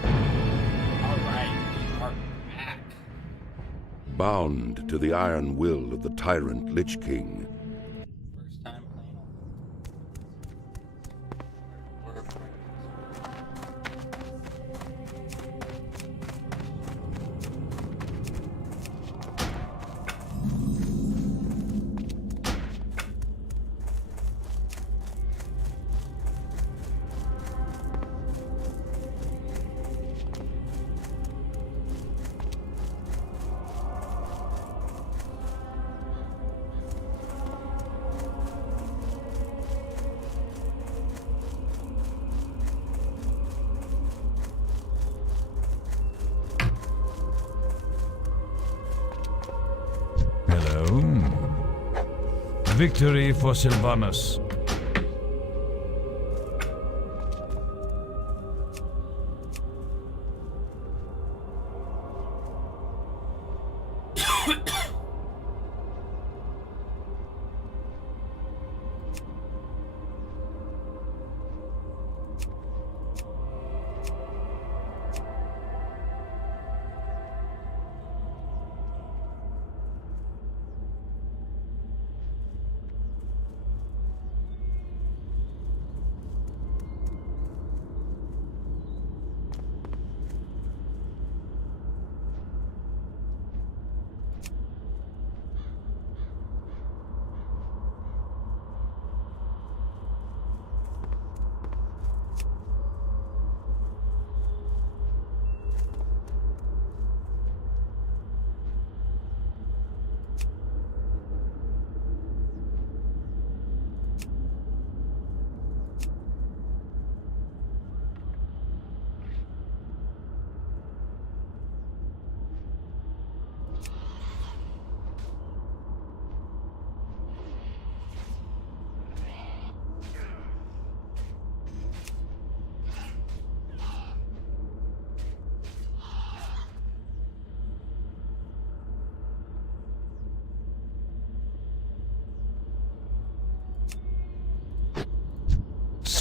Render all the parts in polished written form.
Alright, we are back. Bound to the iron will of the tyrant Lich King, First time playing on. Hello. Victory for Sylvanus.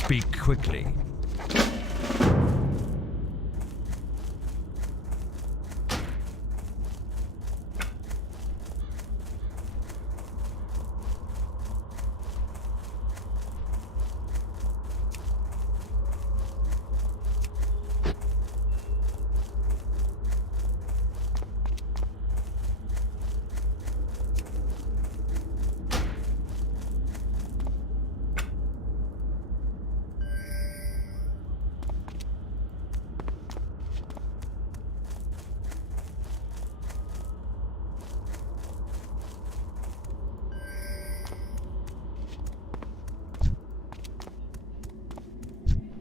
Speak quickly.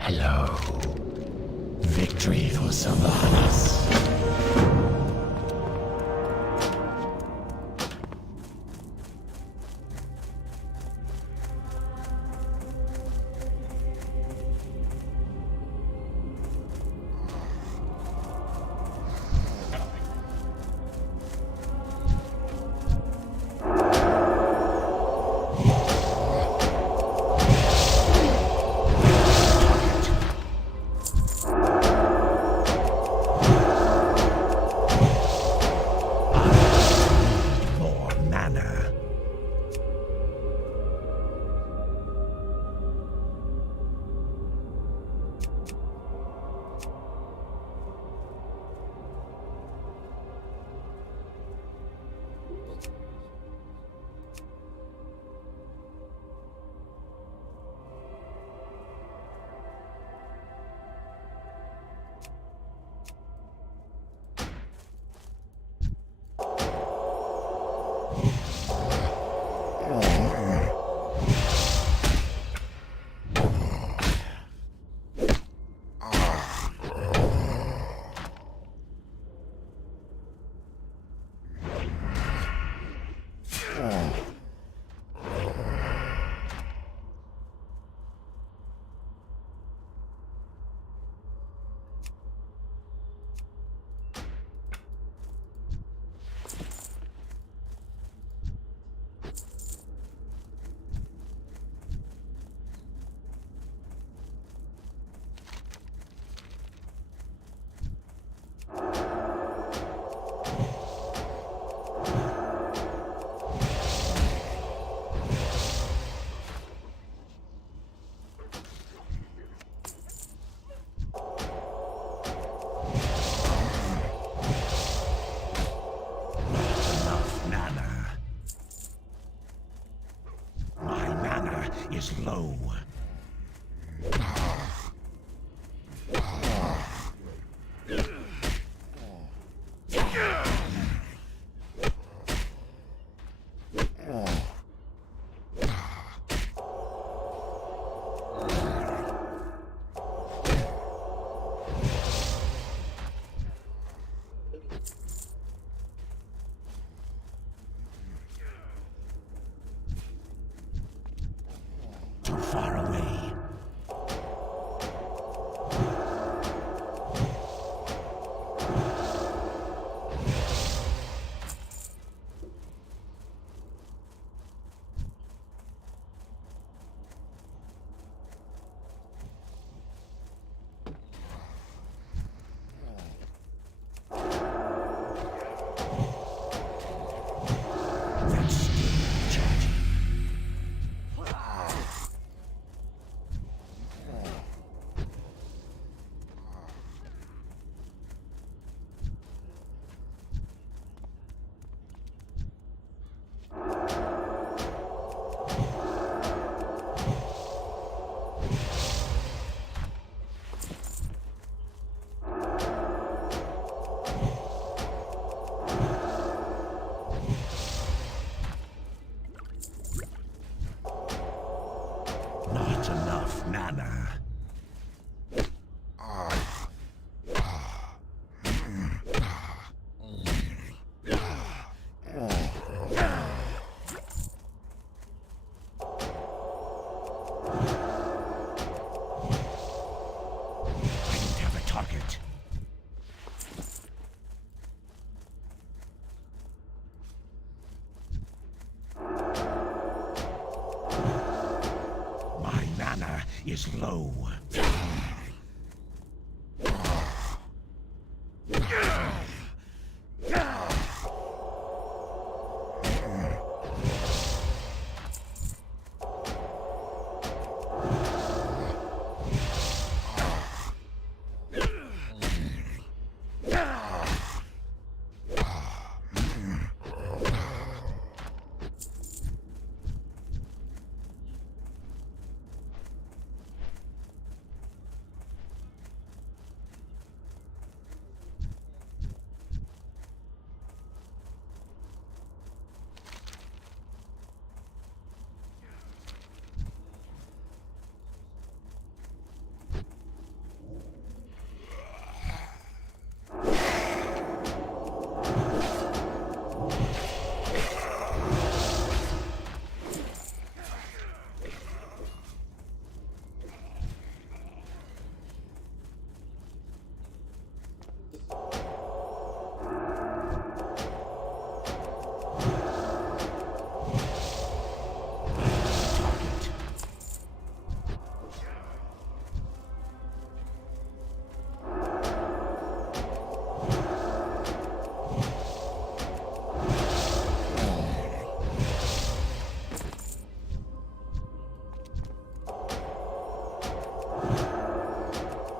Hello. Victory for Sylvanus.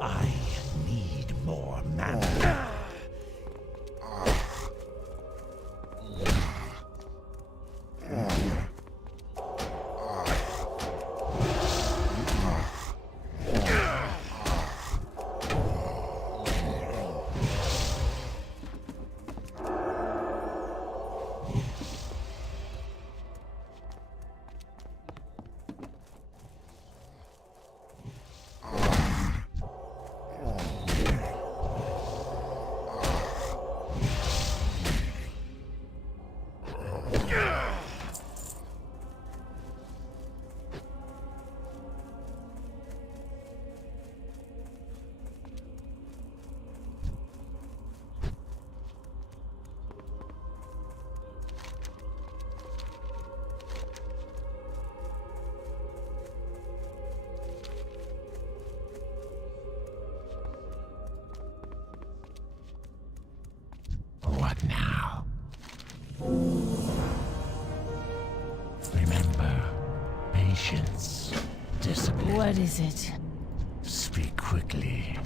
I need more mana. What now? Remember, patience, discipline. What is it? Speak quickly.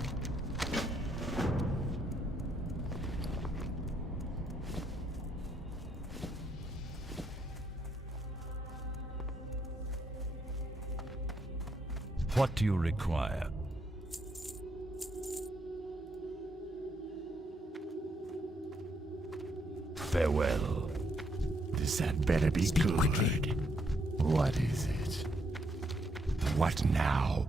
What do you require? Farewell. This had better be good. Quickly. What is it? What now?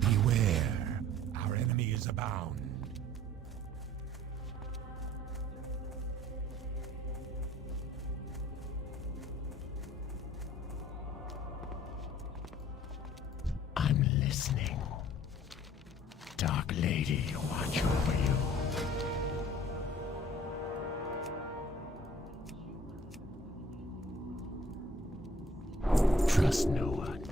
Beware. Our enemy is abound. I'm listening. Dark Lady, watch over you. Trust no one.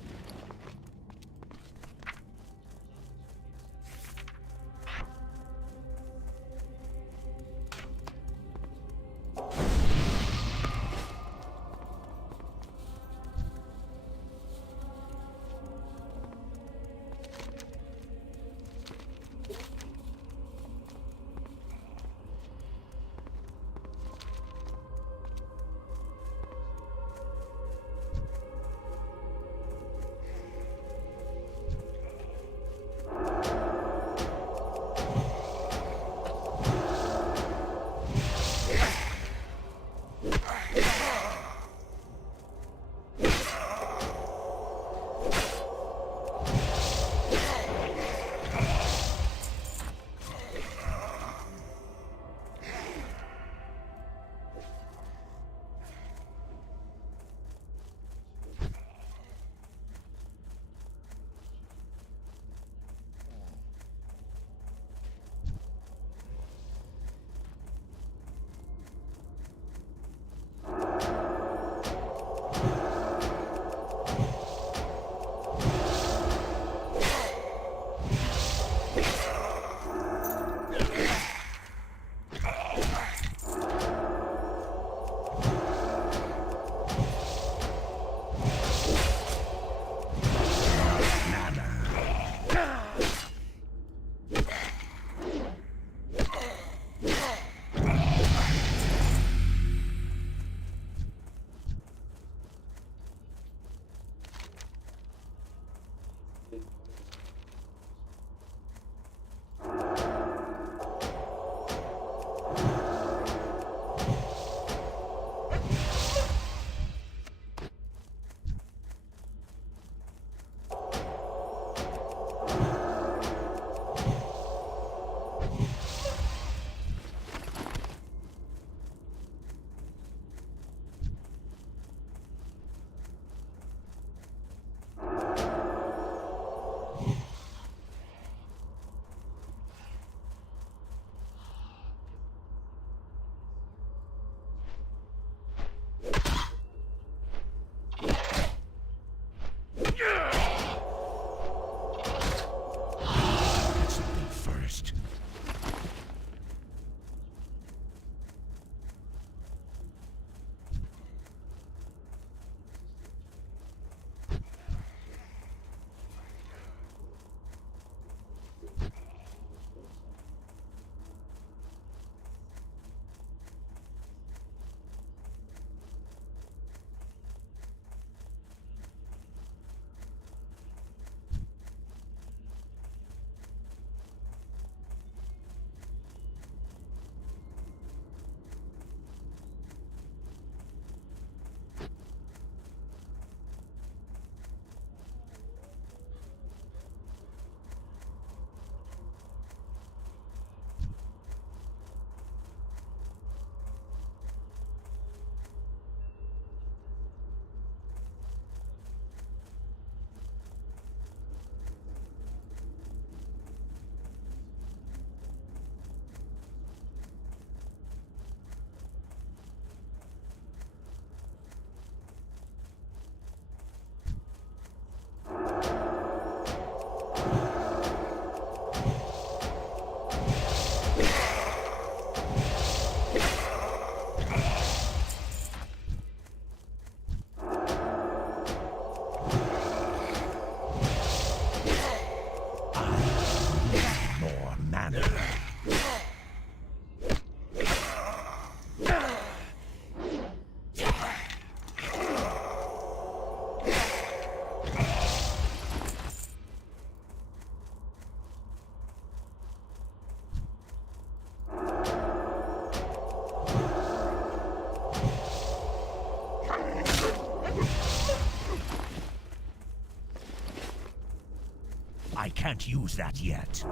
can't use that yet.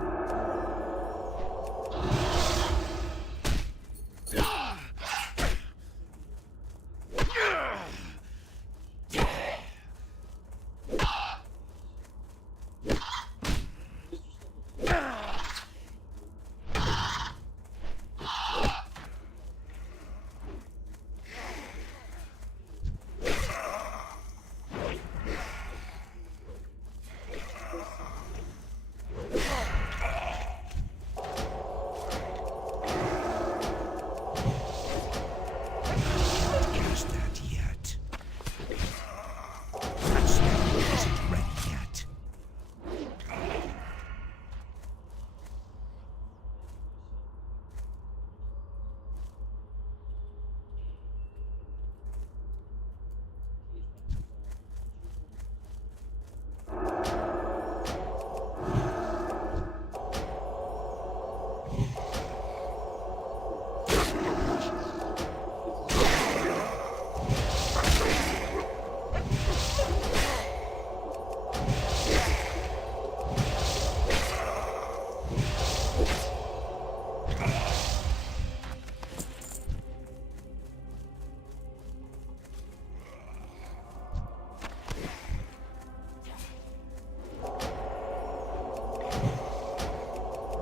Cast that yet. That spell isn't ready yet.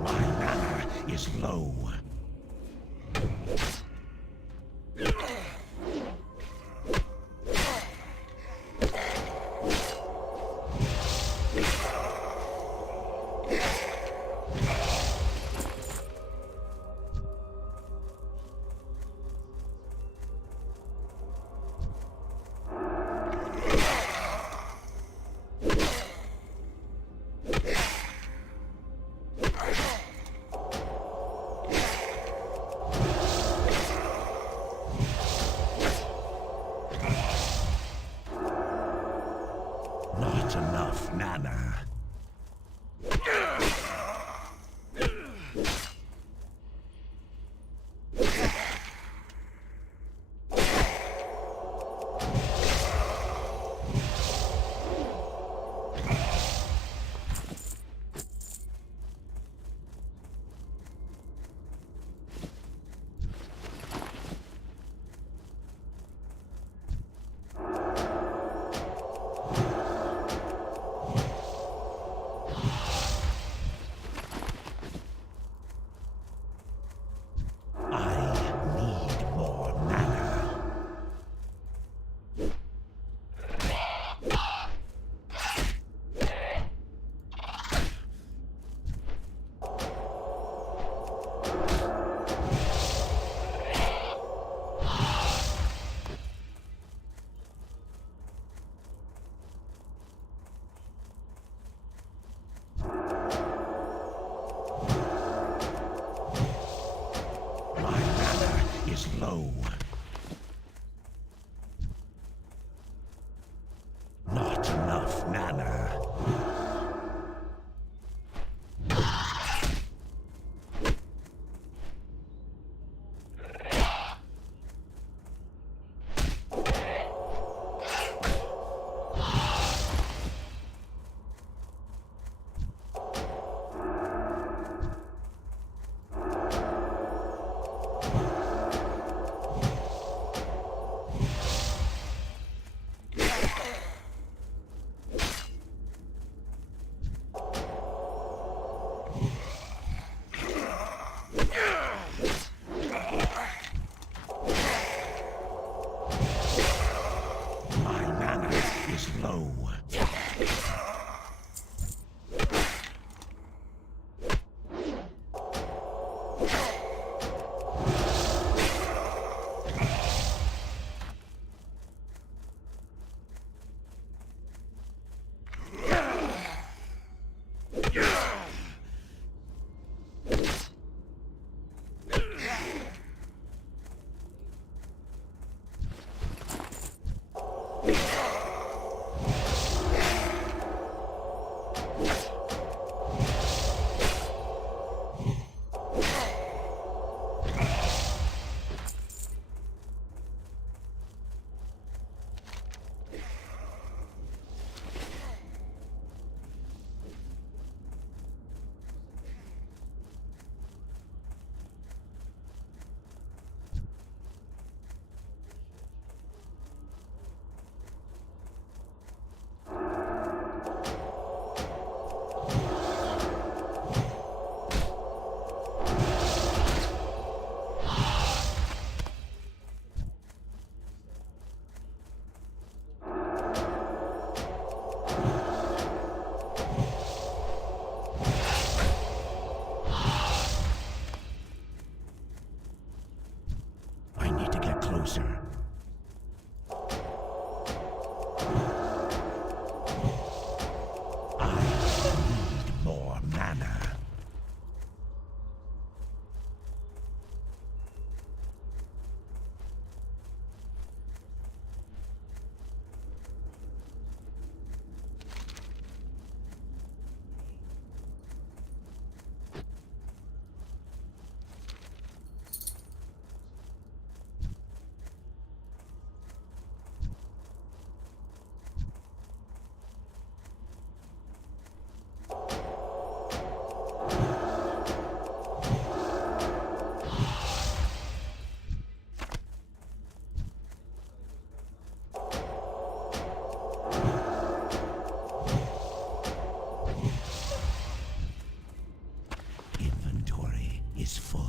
My mana is low. Not enough mana. Is low. Not enough mana. closer. I need more mana. Inventory is full.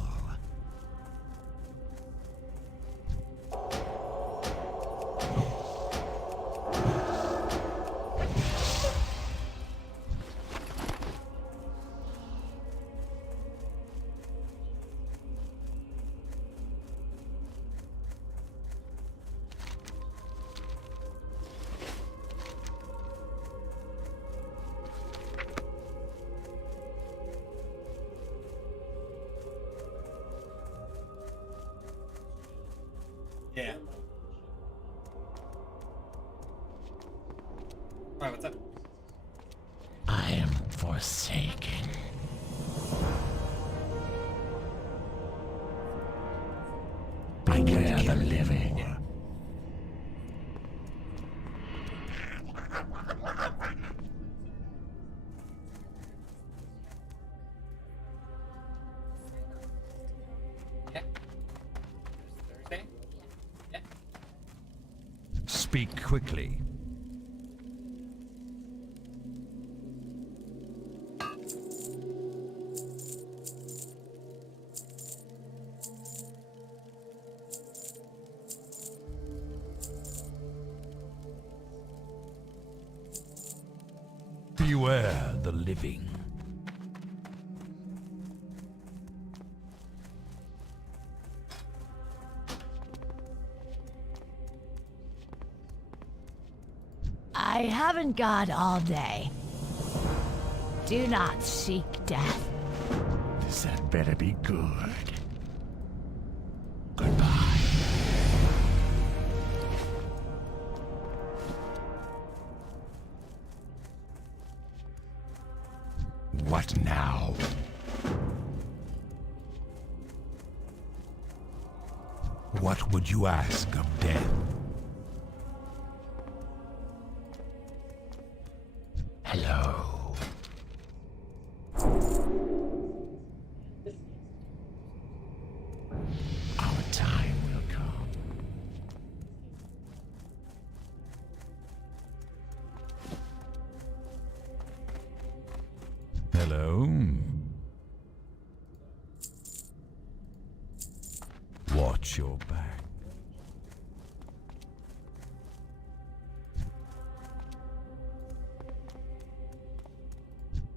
Yeah. Alright, what's up? I am forsaken. Beware the living. Yeah. Thursday? Yeah. Speak quickly. Beware the living. I haven't got all day. Do not seek death. This had better be good. Goodbye. What now? What would you ask of death? Hello. Our time will come. Hello? Watch your back.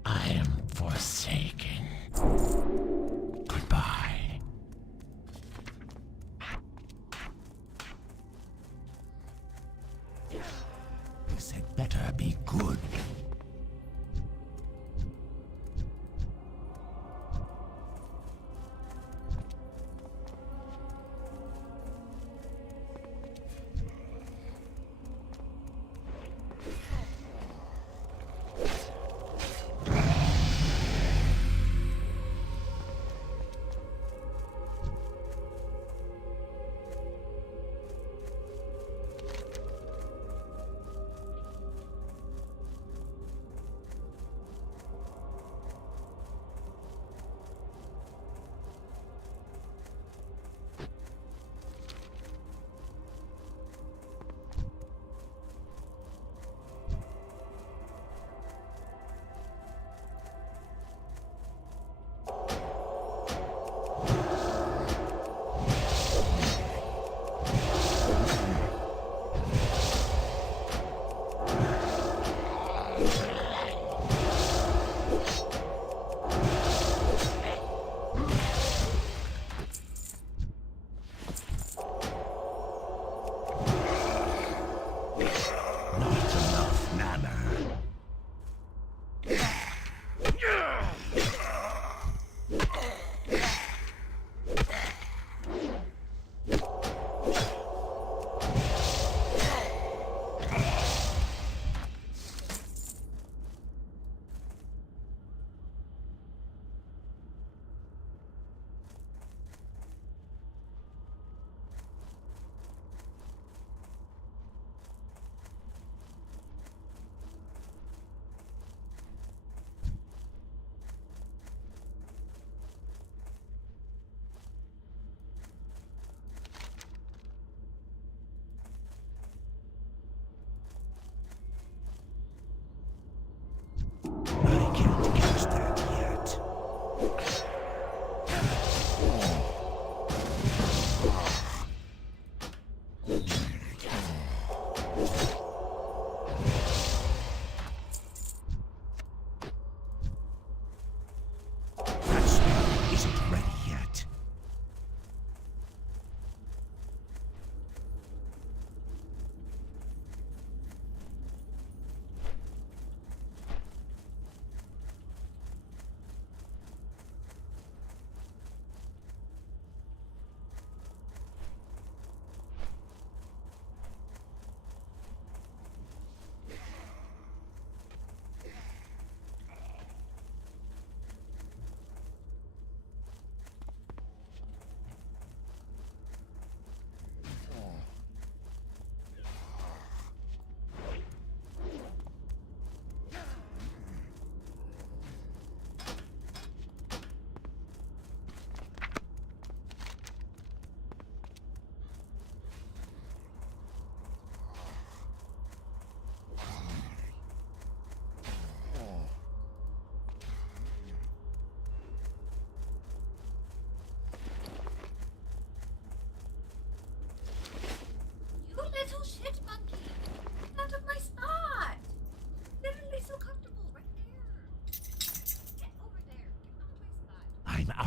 I am forsaken. Goodbye. This had better be good.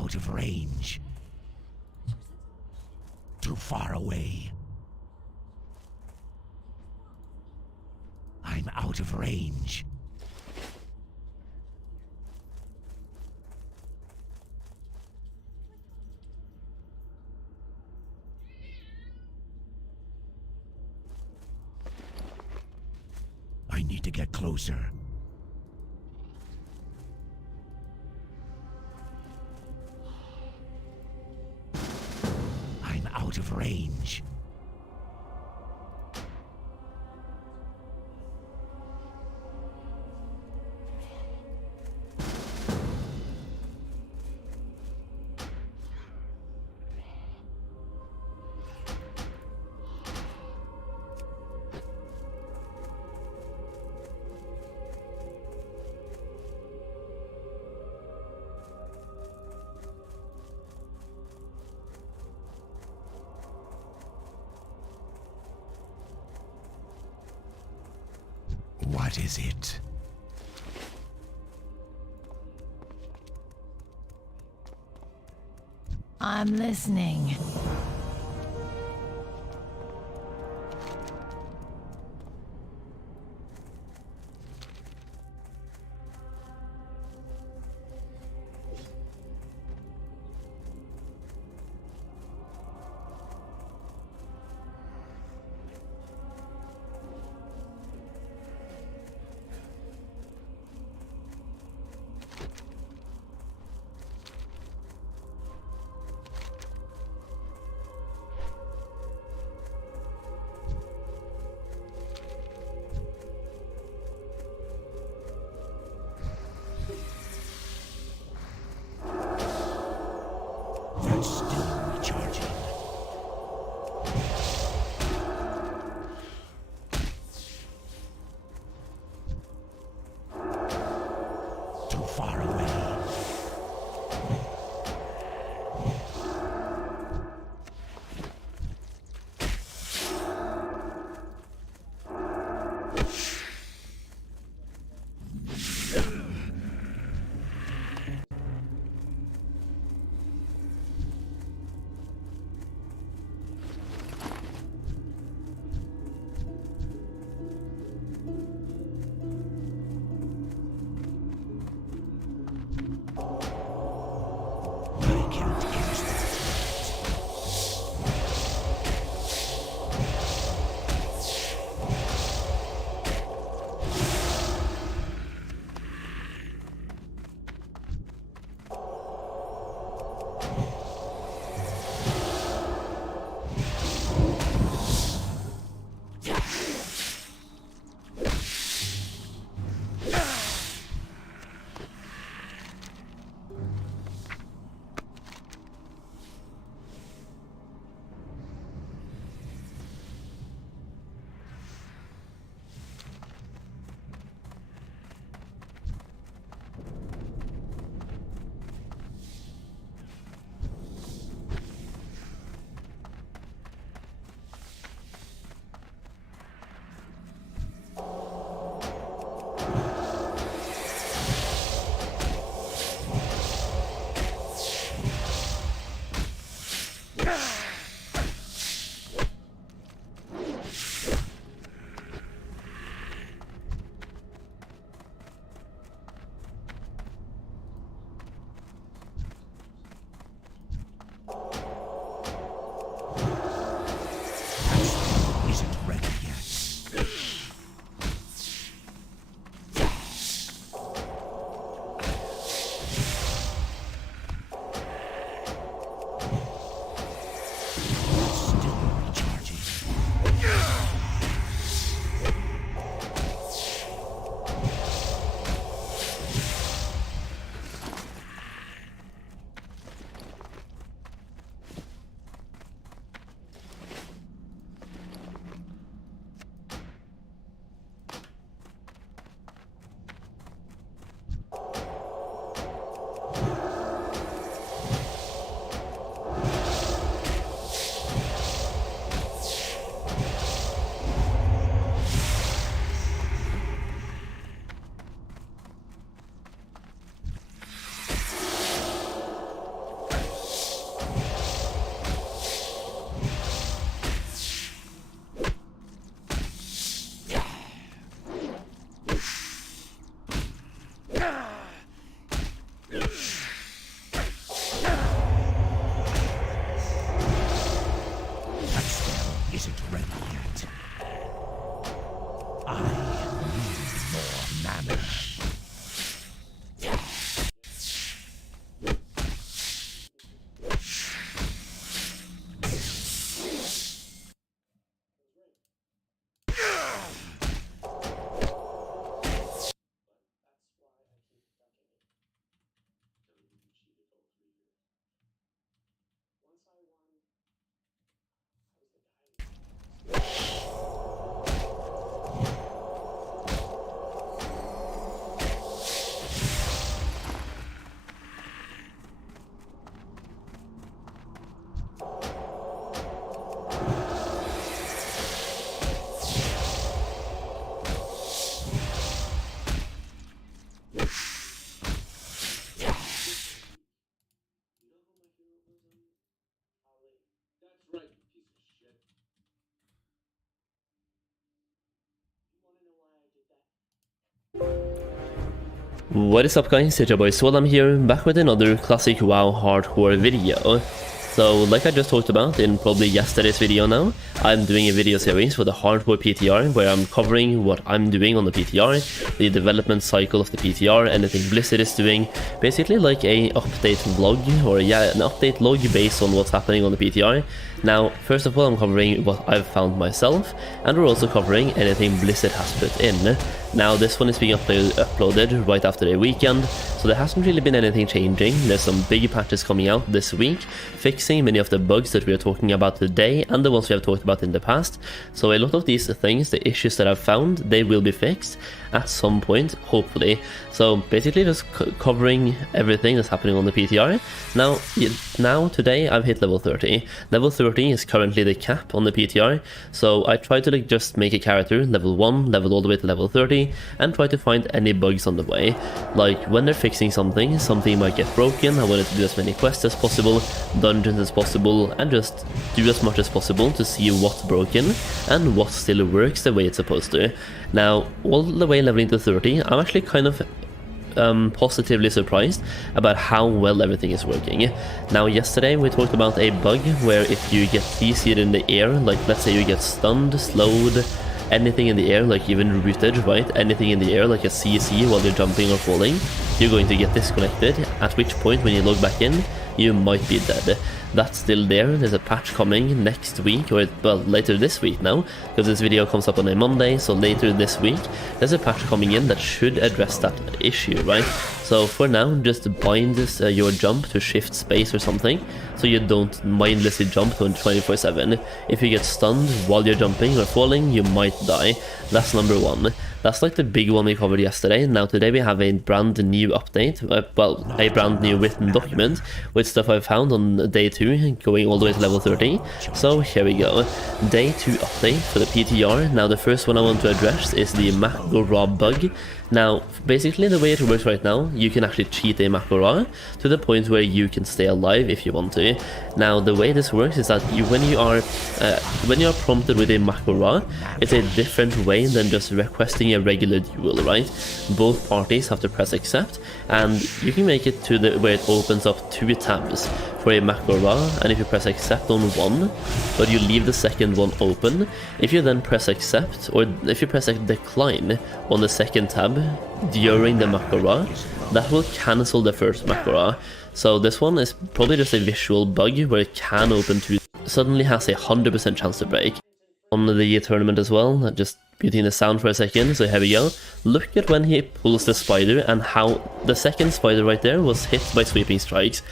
out of range. Too far away. I'm out of range. I need to get closer. I'm out of range. What is it? I'm listening. isn't ready yet. I need more mana. What is up guys, it's your boy Swell. I'm here, back with another classic WoW hardcore video. So like I just talked about in probably yesterday's video now, I'm doing a video series for the Hardcore PTR where I'm covering what I'm doing on the PTR, the development cycle of the PTR, anything Blizzard is doing, basically like a update vlog, or yeah, an update log based on what's happening on the PTR. Now, first of all, I'm covering what I've found myself, and we're also covering anything Blizzard has put in. Now, this one is being uploaded right after a weekend, so there hasn't really been anything changing. There's some big patches coming out this week, fixing many of the bugs that we are talking about today, and the ones we have talked about in the past. So a lot of these things, the issues that I've found, they will be fixed at some point, hopefully. So basically just covering everything that's happening on the PTR. Now today I've hit level 30. Level 30 is currently the cap on the PTR, so I try to just make a character level 1, level all the way to level 30, and try to find any bugs on the way. Like when they're fixing something might get broken, I wanted to do as many quests as possible, dungeons as possible, and just do as much as possible to see what's broken and what still works the way it's supposed to. Now, all the way leveling to 30, I'm actually kind of positively surprised about how well everything is working. Now, yesterday we talked about a bug where if you get CC'd in the air, like let's say you get stunned, slowed, anything in the air, like even rooted, right? Anything in the air, like a CC while you're jumping or falling, you're going to get disconnected, at which point when you log back in, you might be dead. That's still there. There's a patch coming next week, or well, later this week now, because this video comes up on a Monday, so later this week, there's a patch coming in that should address that issue, right? So for now, just bind this, your jump to shift space or something, so you don't mindlessly jump 24/7. If you get stunned while you're jumping or falling, you might die. That's number one. That's like the big one we covered yesterday. Now today we have a brand new update, a brand new written document with stuff I found on day 2, going all the way to level 30. So here we go. Day 2 update for the PTR. Now the first one I want to address is the macro raw bug. Now, basically the way it works right now, you can actually cheat a macro raw to the point where you can stay alive if you want to. Now, the way this works is that when you are prompted with a macro raw, it's a different way than just requesting a regular duel, right? Both parties have to press accept, and you can make it to where it opens up 2 tabs for a macro raw, and if you press accept on one, but you leave the second one open, if you then press accept, or if you press decline on the second tab during the macro raw, that will cancel the first macro raw. So this one is probably just a visual bug where it can open to, suddenly has a 100% chance to break. On the tournament as well, just muting the sound for a second, so here we go. Look at when he pulls the spider and how the second spider right there was hit by sweeping strikes.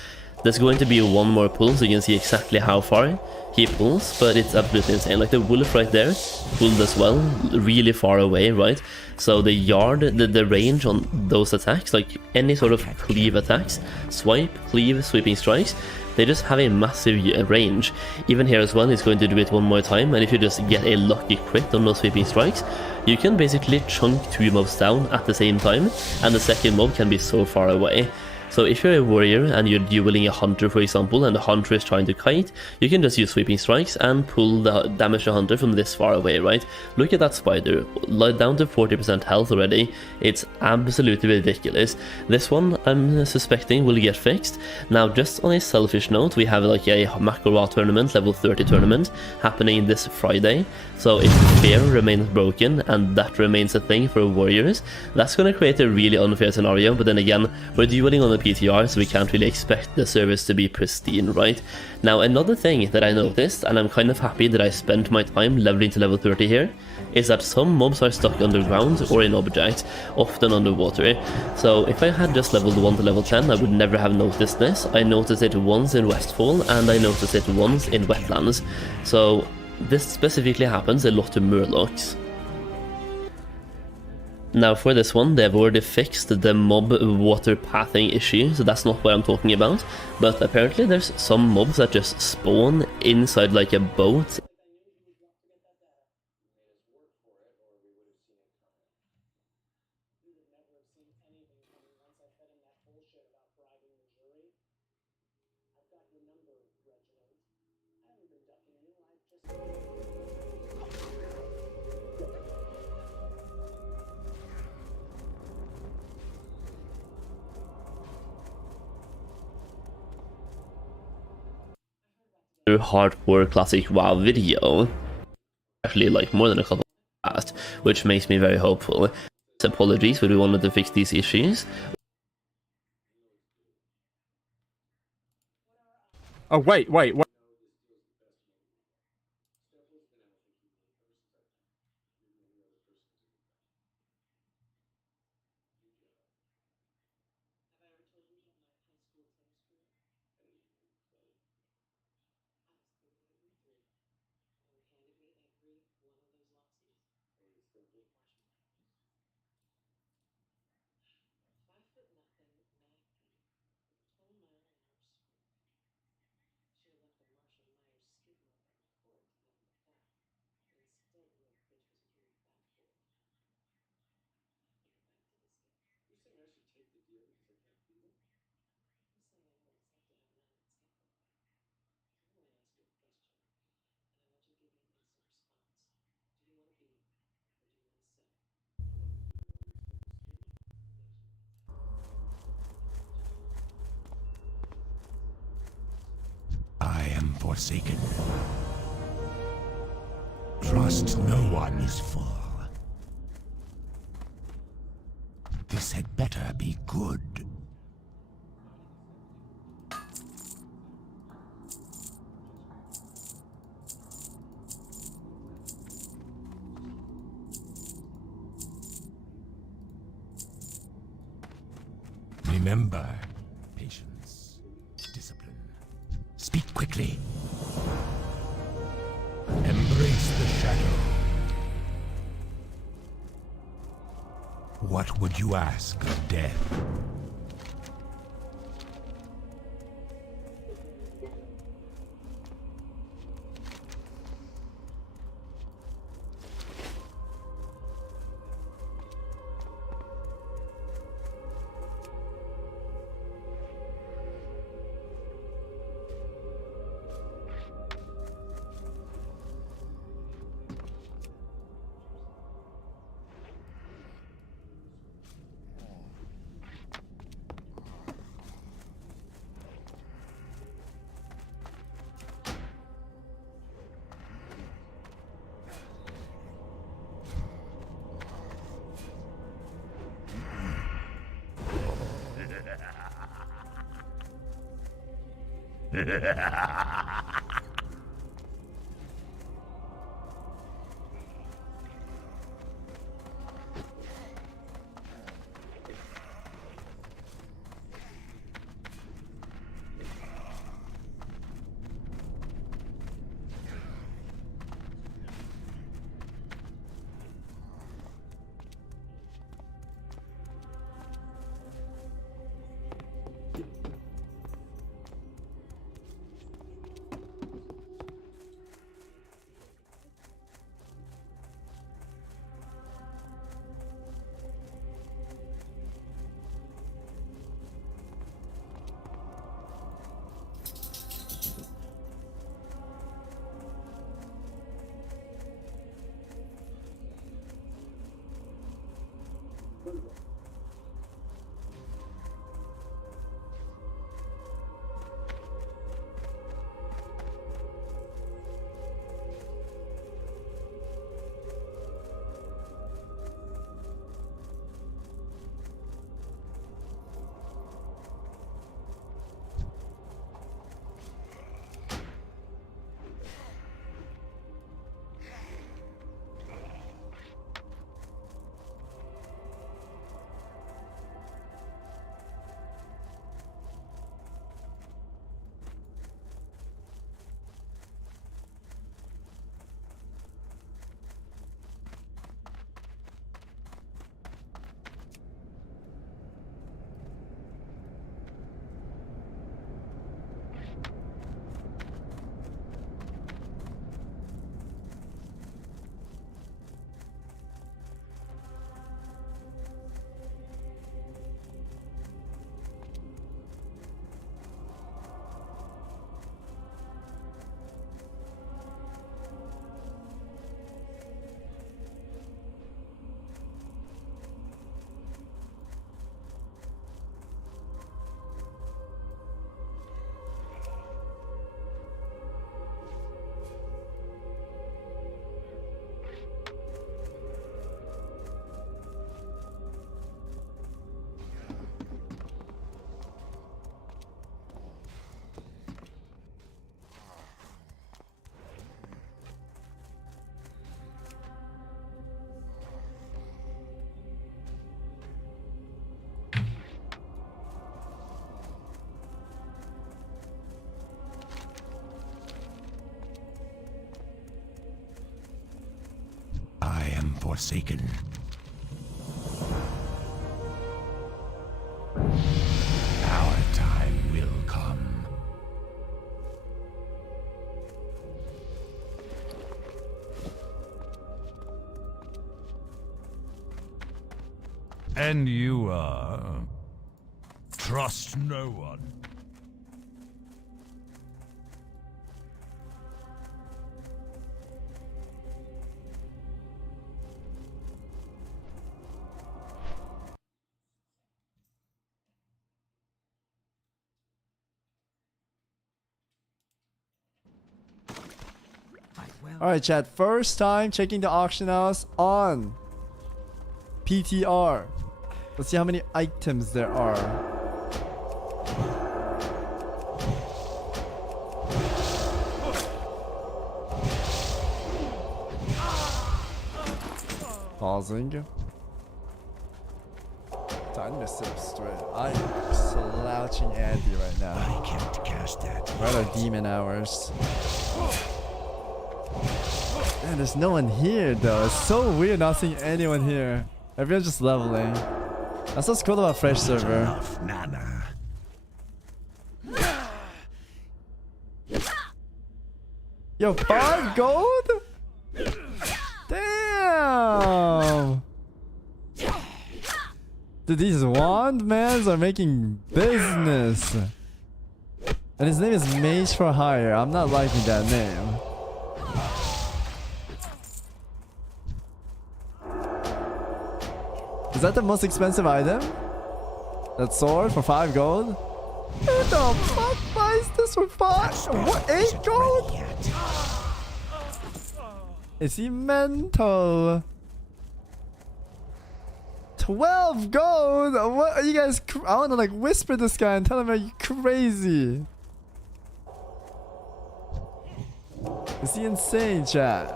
There's going to be one more pull so you can see exactly how far he pulls, but it's absolutely insane. Like the wolf right there pulled as well, really far away, right? So the yard, the range on those attacks, like any sort of cleave attacks, swipe, cleave, sweeping strikes, they just have a massive range. Even here as well, he's going to do it one more time, and if you just get a lucky crit on those sweeping strikes, you can basically chunk 2 mobs down at the same time, and the second mob can be so far away. So if you're a warrior and you're dueling a hunter, for example, and the hunter is trying to kite, you can just use sweeping strikes and pull the damage the hunter from this far away, right? Look at that spider, down to 40% health already. It's absolutely ridiculous. This one, I'm suspecting, will get fixed. Now, just on a selfish note, we have like a Macro tournament, level 30 tournament, happening this Friday. So if fear remains broken, and that remains a thing for warriors, that's going to create a really unfair scenario. But then again, we're dueling on the PTR, so we can't really expect the service to be pristine, right? Now, another thing that I noticed, and I'm kind of happy that I spent my time leveling to level 30 here, is that some mobs are stuck underground or in objects, often underwater. So if I had just leveled 1 to level 10, I would never have noticed this. I noticed it once in Westfall, and I noticed it once in Wetlands. So this specifically happens a lot to Murlocs. Now for this one, they've already fixed the mob water pathing issue, so that's not what I'm talking about. But apparently there's some mobs that just spawn inside like a boat. Hardcore classic WoW video, actually like more than a couple past, which makes me very hopeful. Apologies, but we wanted to fix these issues. Oh wait. I am forsaken. Trust no one is full. This had better be good. Remember, patience, discipline. Speak quickly. Embrace the shadow. What would you ask of death? Forsaken. Our time will come. And you, trust no one. Alright, chat. First time checking the auction house on PTR. Let's see how many items there are. Pausing. Time to sit up straight. I am slouching Andy right now. I can't cast that. Right are demon hours. Man, there's no one here though. It's so weird not seeing anyone here. Everyone's just leveling. That's what's cool about fresh server. Enough, Nana. Yo, 5 gold? Damn! Dude, these wand mans are making business. And his name is Mage for Hire. I'm not liking that name. Is that the most expensive item? That sword for 5 gold? Who the fuck buys this for 5? What? 8 gold? Is he mental? 12 gold? What are you guys? I want to like whisper this guy and tell him, are you crazy? Is he insane, chat?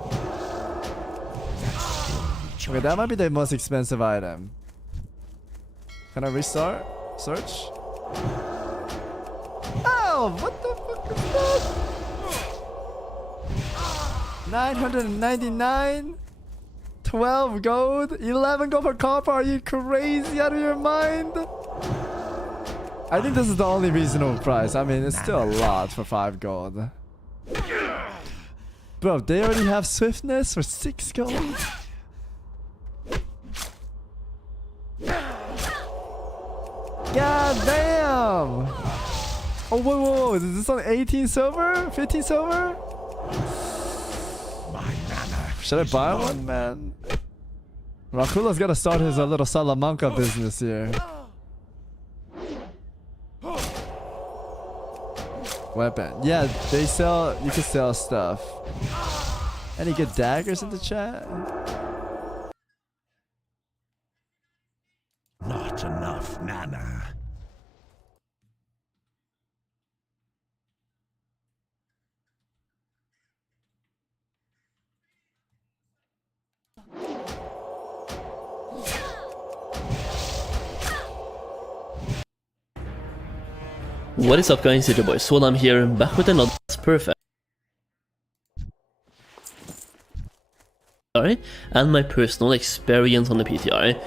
Okay, that might be the most expensive item. Can I restart? Search? Oh, what the fuck is that? 999? 12 gold? 11 gold for copper? Are you crazy out of your mind? I think this is the only reasonable price. I mean, it's still a lot for 5 gold. Bro, they already have swiftness for 6 gold? God damn! Oh, whoa, is this on 18 silver? 15 silver? Should I buy one, man? Rakula's gotta start his little Salamanca business here. Weapon. Yeah, they sell, you can sell stuff. Any good daggers in the chat? Not enough, Nana. What is up guys, it's your boy Swole. I'm here, back with another perfect. And my personal experience on the PTR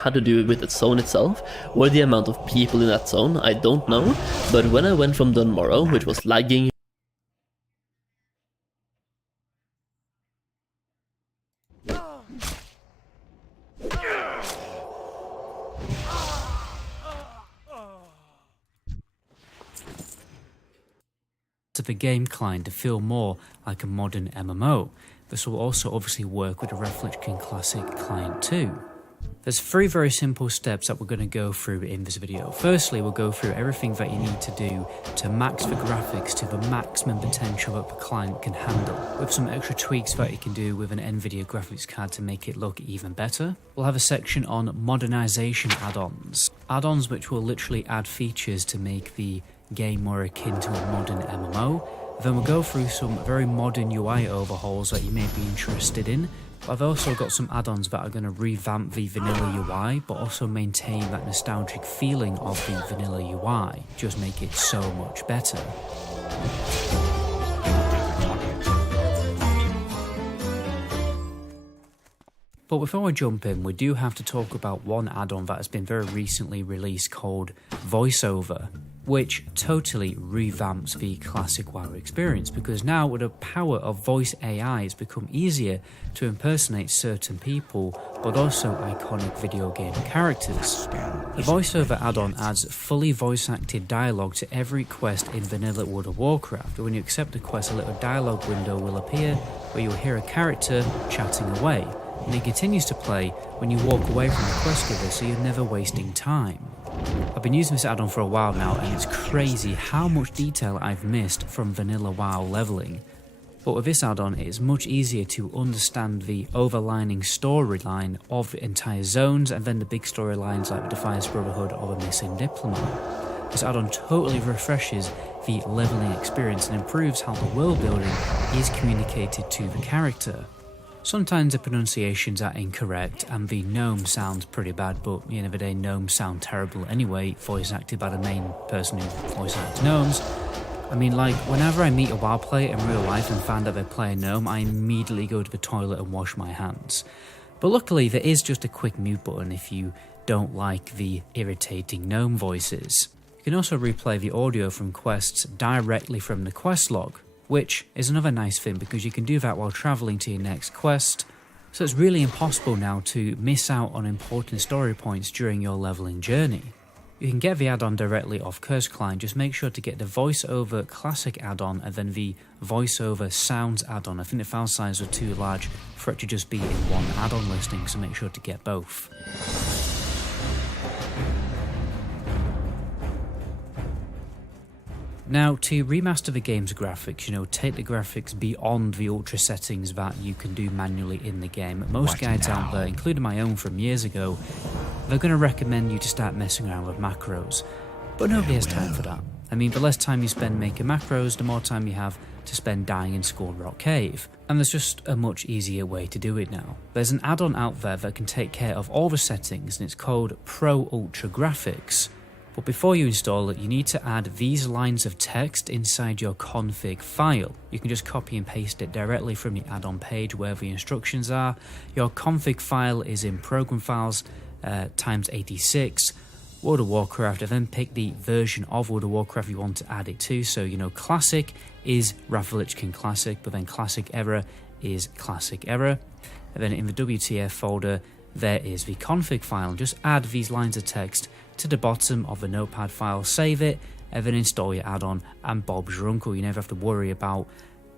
had to do with the zone itself, or the amount of people in that zone, I don't know, but when I went from Dunmorrow, which was lagging, to the game client to feel more like a modern MMO. This will also obviously work with the Reflection Classic client too. There's 3 very simple steps that we're going to go through in this video. Firstly, we'll go through everything that you need to do to max the graphics to the maximum potential that the client can handle, with some extra tweaks that you can do with an NVIDIA graphics card to make it look even better. We'll have a section on modernization add-ons. Add-ons which will literally add features to make the game more akin to a modern MMO. Then we'll go through some very modern UI overhauls that you may be interested in. I've also got some add-ons that are going to revamp the vanilla UI, but also maintain that nostalgic feeling of the vanilla UI, just make it so much better. But before I jump in, we do have to talk about one add-on that has been very recently released called VoiceOver, which totally revamps the classic WoW experience, because now with the power of voice AI it's become easier to impersonate certain people, but also iconic video game characters. The VoiceOver add-on adds fully voice-acted dialogue to every quest in vanilla World of Warcraft. When you accept a quest, a little dialogue window will appear where you'll hear a character chatting away, and it continues to play when you walk away from the quest giver, so you're never wasting time. I've been using this add-on for a while now, and it's crazy how much detail I've missed from vanilla WoW leveling. But with this add-on, it is much easier to understand the overlining storyline of the entire zones, and then the big storylines like the Defiance Brotherhood or the Missing Diplomat. This add-on totally refreshes the leveling experience and improves how the world building is communicated to the character. Sometimes the pronunciations are incorrect and the gnome sounds pretty bad, but at the end of the day gnomes sound terrible anyway, voice acted by the main person who voice acts gnomes. I mean, like, whenever I meet a WoW player in real life and find out they play a gnome, I immediately go to the toilet and wash my hands. But luckily there is just a quick mute button if you don't like the irritating gnome voices. You can also replay the audio from quests directly from the quest log, which is another nice thing because you can do that while travelling to your next quest, so it's really impossible now to miss out on important story points during your leveling journey. You can get the add-on directly off Curse Client, just make sure to get the VoiceOver Classic add-on and then the VoiceOver Sounds add-on. I think the file size was too large for it to just be in one add-on listing, so make sure to get both. Now, to remaster the game's graphics, take the graphics beyond the ultra settings that you can do manually in the game. Most guides out there, including my own from years ago, they're going to recommend you to start messing around with macros. But nobody has time for that. I mean, the less time you spend making macros, the more time you have to spend dying in Skull Rock Cave. And there's just a much easier way to do it now. There's an add-on out there that can take care of all the settings, and it's called Pro Ultra Graphics. But before you install it, you need to add these lines of text inside your config file. You can just copy and paste it directly from the add-on page wherever the instructions are. Your config file is in Program Files times 86, World of Warcraft, and then pick the version of World of Warcraft you want to add it to. So, Classic is Wrath of the Lich King Classic, but then Classic Era is Classic Era. And then in the WTF folder, there is the config file. And just add these lines of text to the bottom of the notepad file, save it, and then install your add-on, and Bob's your uncle. You never have to worry about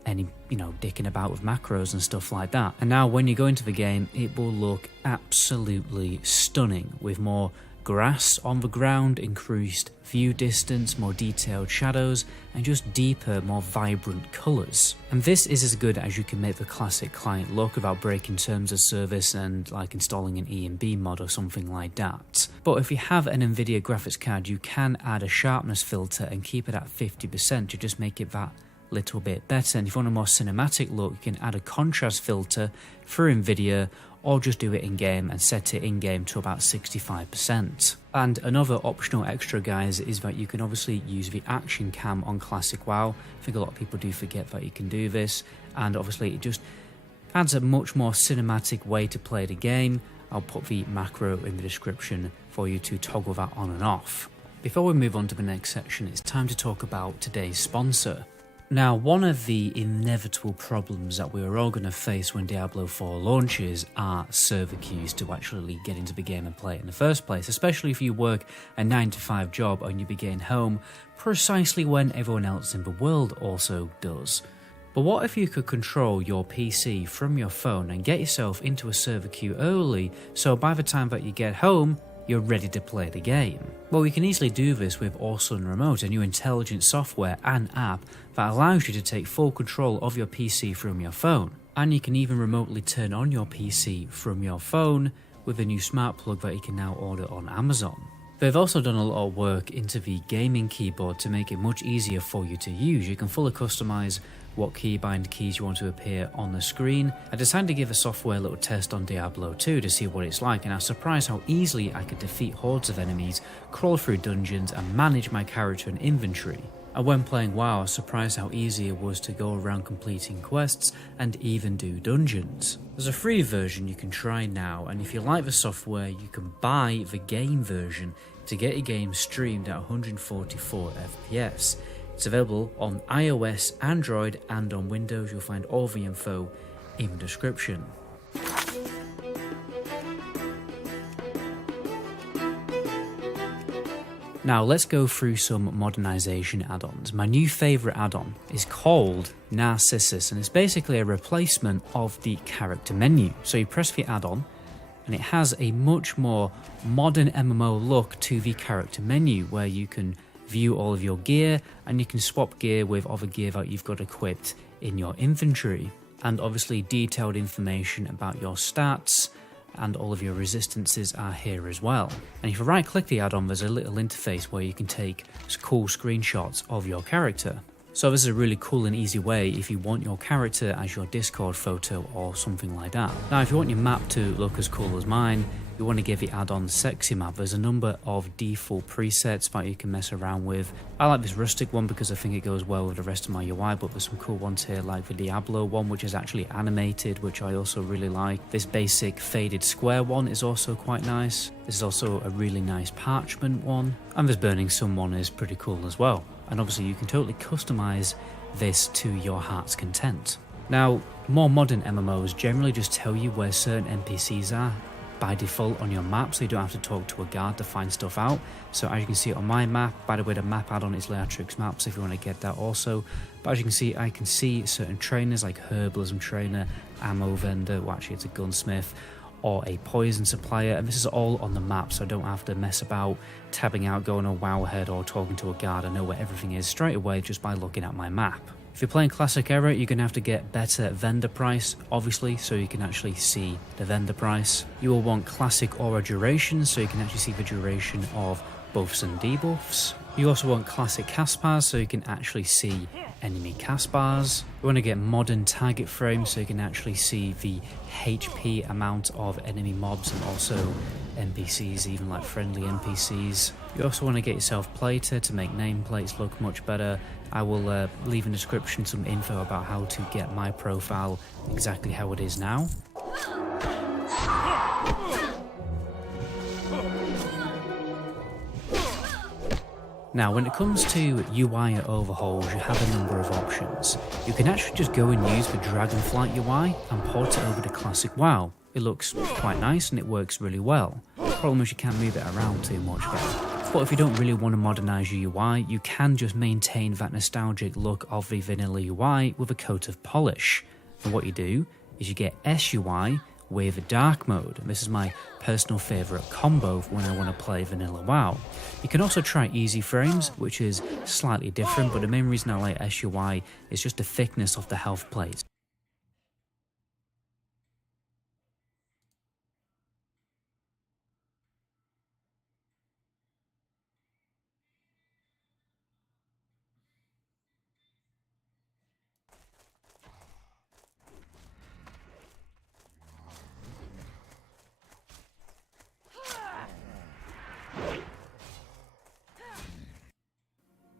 any, dicking about with macros and stuff like that. And now when you go into the game, it will look absolutely stunning, with more grass on the ground, increased view distance, more detailed shadows, and just deeper, more vibrant colours. And this is as good as you can make the classic client look without breaking terms of service and like installing an ENB mod or something like that. But if you have an Nvidia graphics card, you can add a sharpness filter and keep it at 50% to just make it that little bit better. And if you want a more cinematic look, you can add a contrast filter through Nvidia, or just do it in-game and set it in-game to about 65%. And another optional extra, guys, is that you can obviously use the action cam on Classic WoW. I think a lot of people do forget that you can do this, and obviously it just adds a much more cinematic way to play the game. I'll put the macro in the description for you to toggle that on and off. Before we move on to the next section, it's time to talk about today's sponsor. Now, one of the inevitable problems that we're all going to face when Diablo 4 launches are server queues to actually get into the game and play it in the first place, especially if you work a 9-to-5 job and you be getting home precisely when everyone else in the world also does. But what if you could control your PC from your phone and get yourself into a server queue early, so by the time that you get home, you're ready to play the game? Well, we can easily do this with Orson Remote, a new intelligent software and app that allows you to take full control of your PC from your phone. And you can even remotely turn on your PC from your phone with a new smart plug that you can now order on Amazon. They've also done a lot of work into the gaming keyboard to make it much easier for you to use. You can fully customize what keybind keys you want to appear on the screen. I decided to give the software a little test on Diablo 2 to see what it's like, and I was surprised how easily I could defeat hordes of enemies, crawl through dungeons, and manage my character and inventory. And when playing WoW, I was surprised how easy it was to go around completing quests and even do dungeons. There's a free version you can try now, and if you like the software, you can buy the game version to get your game streamed at 144 FPS. It's available on iOS, Android, and on Windows. You'll find all the info in the description. Now let's go through some modernization add-ons. My new favourite add-on is called Narcissus, and it's basically a replacement of the character menu. So you press the add-on, and it has a much more modern MMO look to the character menu, where you can view all of your gear, and you can swap gear with other gear that you've got equipped in your inventory. And obviously detailed information about your stats and all of your resistances are here as well. And if you right click the add-on, there's a little interface where you can take cool screenshots of your character. So this is a really cool and easy way if you want your character as your Discord photo or something like that. Now if you want your map to look as cool as mine, you want to give the add-on Sexy Map. There's a number of default presets that you can mess around with. I like this rustic one because I think it goes well with the rest of my UI, but there's some cool ones here like the Diablo one, which is actually animated, which I also really like. This basic faded square one is also quite nice. This is also a really nice parchment one. And this Burning Sun one is pretty cool as well. And obviously you can totally customize this to your heart's content. Now, more modern MMOs generally just tell you where certain NPCs are by default on your map, so you don't have to talk to a guard to find stuff out. So as you can see on my map, by the way, the map add-on is Leatrix Maps if you want to get that also. But as you can see, I can see certain trainers like Herbalism Trainer, Ammo Vendor, well actually it's a gunsmith, or a poison supplier, and this is all on the map, so I don't have to mess about tabbing out, going on Wowhead or talking to a guard. I know where everything is straight away just by looking at my map. If you're playing Classic Era, you're going to have to get better vendor price, obviously, so you can actually see the vendor price. You will want Classic Aura Duration, so you can actually see the duration of buffs and debuffs. You also want Classic Cast Bars, so you can actually see enemy cast bars. You want to get Modern Target Frame, so you can actually see the HP amount of enemy mobs and also NPCs, even like friendly NPCs. You also want to get yourself Plater to make nameplates look much better. I will leave in the description some info about how to get my profile exactly how it is now. Now, when it comes to UI overhauls, you have a number of options. You can actually just go and use the Dragonflight UI and port it over to Classic WoW. It looks quite nice and it works really well. The problem is you can't move it around too much though. But if you don't really want to modernise your UI, you can just maintain that nostalgic look of the vanilla UI with a coat of polish. And what you do is you get SUI with dark mode, and this is my personal favourite combo when I want to play vanilla WoW. You can also try easy frames, which is slightly different, but the main reason I like SUI is just the thickness of the health plates.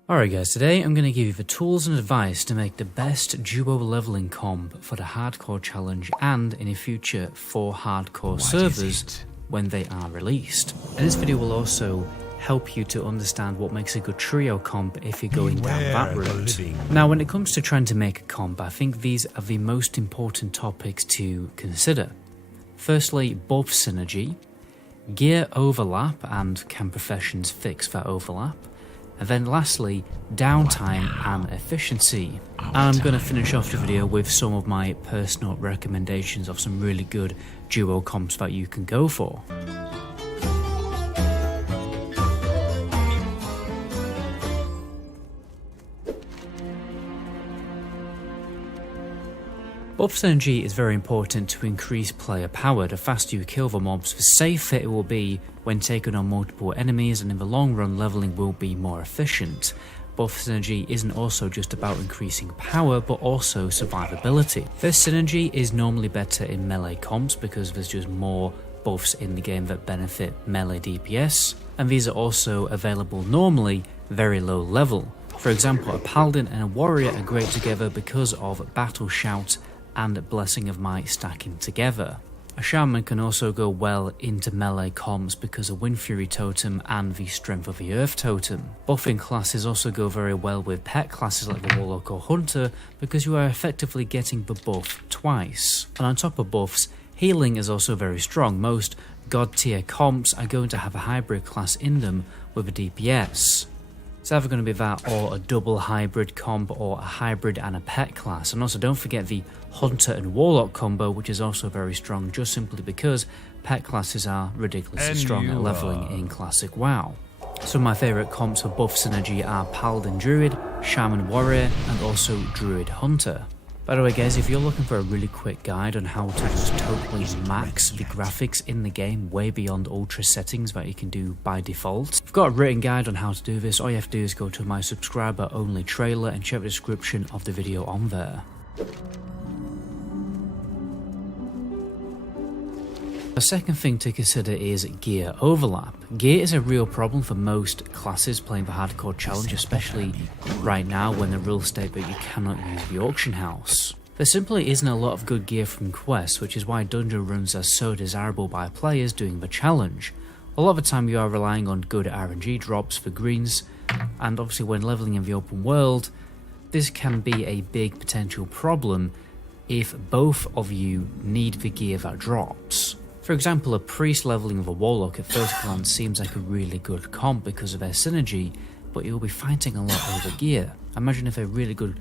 Alright guys, today I'm going to give you the tools and advice to make the best duo leveling comp for the Hardcore Challenge and in the future for Hardcore servers when they are released. And this video will also help you to understand what makes a good trio comp if you're going down that route. Now when it comes to trying to make a comp, I think these are the most important topics to consider. Firstly, buff synergy, gear overlap and can professions fix that overlap. And then lastly, downtime and efficiency. And I'm going to finish off the video with some of my personal recommendations of some really good duo comps that you can go for. Buff synergy is very important to increase player power. The faster you kill the mobs, the safer it will be when taking on multiple enemies, and in the long run leveling will be more efficient. Buff synergy isn't also just about increasing power, but also survivability. This synergy is normally better in melee comps because there's just more buffs in the game that benefit melee DPS, and these are also available normally very low level. For example, a paladin and a warrior are great together because of battle shout and blessing of might stacking together. A shaman can also go well into melee comps because of Wind Fury totem and the Strength of the Earth totem. Buffing classes also go very well with pet classes like the Warlock or Hunter because you are effectively getting the buff twice. And on top of buffs, healing is also very strong. Most god tier comps are going to have a hybrid class in them with a DPS. It's either going to be that or a double hybrid comp or a hybrid and a pet class. And also don't forget the Hunter and Warlock combo, which is also very strong just simply because pet classes are ridiculously strong at leveling in Classic WoW. Some of my favourite comps for buff synergy are Paladin Druid, Shaman Warrior and also Druid Hunter. By the way guys, if you're looking for a really quick guide on how to just totally max the graphics in the game way beyond ultra settings that you can do by default, I've got a written guide on how to do this. All you have to do is go to my subscriber only trailer and check the description of the video on there. The second thing to consider is gear overlap. Gear is a real problem for most classes playing the hardcore challenge, especially right now when the rules state that you cannot use the auction house. There simply isn't a lot of good gear from quests, which is why dungeon runs are so desirable by players doing the challenge. A lot of the time you are relying on good RNG drops for greens, and obviously when leveling in the open world, this can be a big potential problem if both of you need the gear that drops. For example, a priest leveling with a warlock at first glance seems like a really good comp because of their synergy, but you'll be fighting a lot over gear. Imagine if a really good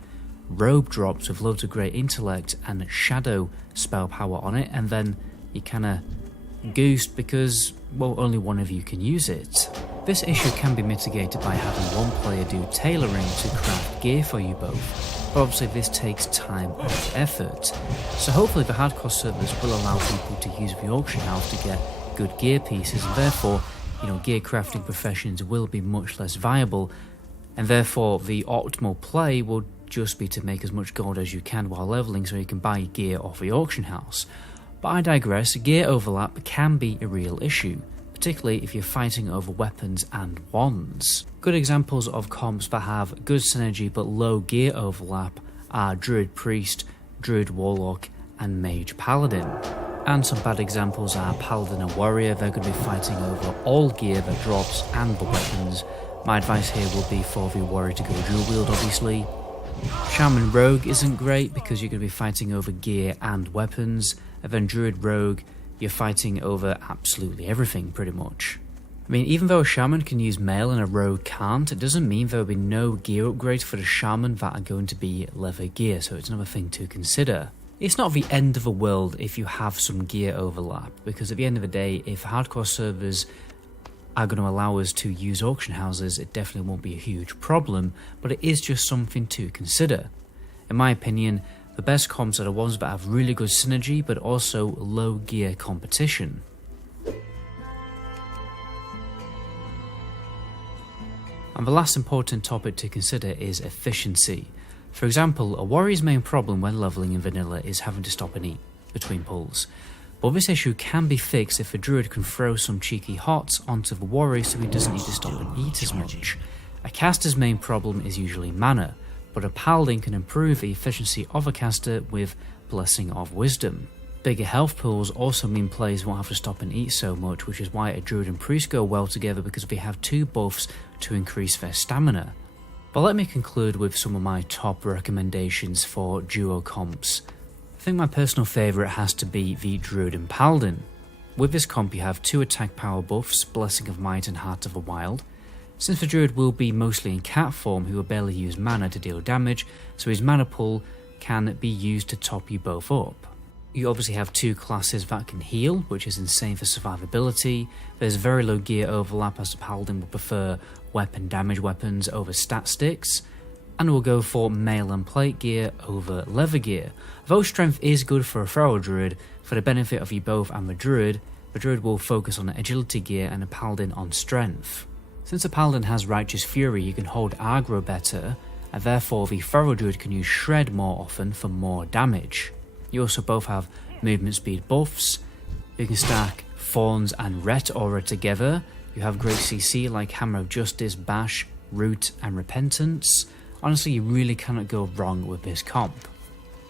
robe drops with loads of great intellect and shadow spell power on it, and then you kinda goosed because, well, only one of you can use it. This issue can be mitigated by having one player do tailoring to craft gear for you both. But obviously this takes time and effort. So hopefully the hardcore servers will allow people to use the auction house to get good gear pieces, and therefore, gear crafting professions will be much less viable, and therefore the optimal play will just be to make as much gold as you can while leveling so you can buy gear off the auction house. But I digress, gear overlap can be a real issue, particularly if you're fighting over weapons and wands. Good examples of comps that have good synergy but low gear overlap are Druid Priest, Druid Warlock and Mage Paladin. And some bad examples are Paladin and Warrior. They're going to be fighting over all gear that drops and the weapons. My advice here will be for the Warrior to go dual wield obviously. Shaman Rogue isn't great because you're going to be fighting over gear and weapons, and then Druid Rogue, you're fighting over absolutely everything pretty much. I mean, even though a shaman can use mail and a rogue can't, it doesn't mean there will be no gear upgrades for the shaman that are going to be leather gear, so it's another thing to consider. It's not the end of the world if you have some gear overlap, because at the end of the day, if hardcore servers are going to allow us to use auction houses, it definitely won't be a huge problem, but it is just something to consider. In my opinion, the best comps are the ones that have really good synergy but also low gear competition. And the last important topic to consider is efficiency. For example, a warrior's main problem when leveling in vanilla is having to stop and eat between pulls. But this issue can be fixed if a druid can throw some cheeky hots onto the warrior so he doesn't need to stop and eat as much. A caster's main problem is usually mana, but a paladin can improve the efficiency of a caster with Blessing of Wisdom. Bigger health pools also mean players won't have to stop and eat so much, which is why a druid and priest go well together because they have two buffs to increase their stamina. But let me conclude with some of my top recommendations for duo comps. I think my personal favourite has to be the Druid and Paladin. With this comp you have two attack power buffs, Blessing of Might and Heart of the Wild. Since the Druid will be mostly in cat form, he will barely use mana to deal damage, so his mana pool can be used to top you both up. You obviously have two classes that can heal, which is insane for survivability. There's very low gear overlap as the Paladin will prefer weapon damage weapons over stat sticks, and will go for mail and plate gear over leather gear. Though strength is good for a feral druid, for the benefit of you both and the druid will focus on agility gear and a paladin on strength. Since a paladin has righteous fury, you can hold aggro better, and therefore the feral druid can use shred more often for more damage. You also both have movement speed buffs. You can stack Thorns and Ret Aura together. You have great CC like Hammer of Justice, Bash, Root and Repentance. Honestly, you really cannot go wrong with this comp.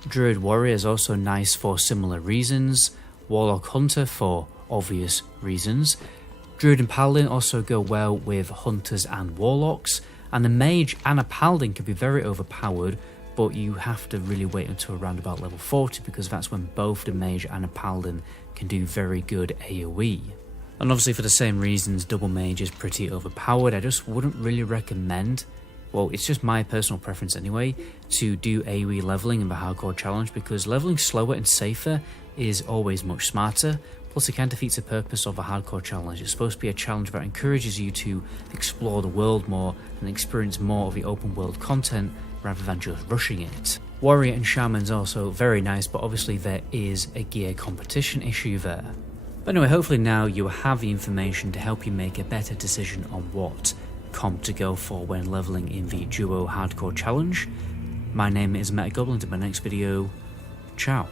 Druid Warrior is also nice for similar reasons. Warlock Hunter for obvious reasons. Druid and Paladin also go well with Hunters and Warlocks. And the Mage and a Paladin can be very overpowered, but you have to really wait until around about level 40 because that's when both the Mage and a Paladin can do very good AoE. And obviously for the same reasons, Double Mage is pretty overpowered. I just wouldn't really recommend, well, it's just my personal preference anyway, to do AoE leveling in the Hardcore Challenge because leveling slower and safer is always much smarter. Plus, it kind of defeats the purpose of a Hardcore Challenge. It's supposed to be a challenge that encourages you to explore the world more and experience more of the open world content rather than just rushing it. Warrior and Shaman's also very nice, but obviously there is a gear competition issue there. But anyway, hopefully now you have the information to help you make a better decision on what comp to go for when leveling in the Duo Hardcore Challenge. My name is MetaGoblin. In my next video, ciao.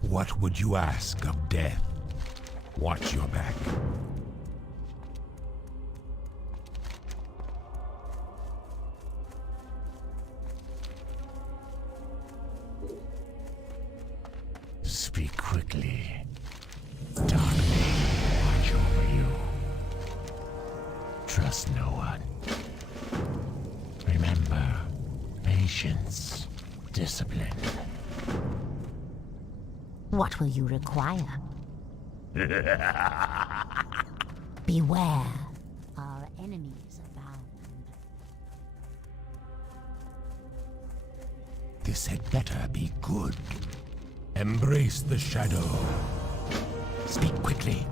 What would you ask of death? Watch your back. Speak quickly. Darkly watch over you. Trust no one. Remember, patience, discipline. What will you require? Beware, our enemies abound. This had better be good. Embrace the shadow. Speak quickly.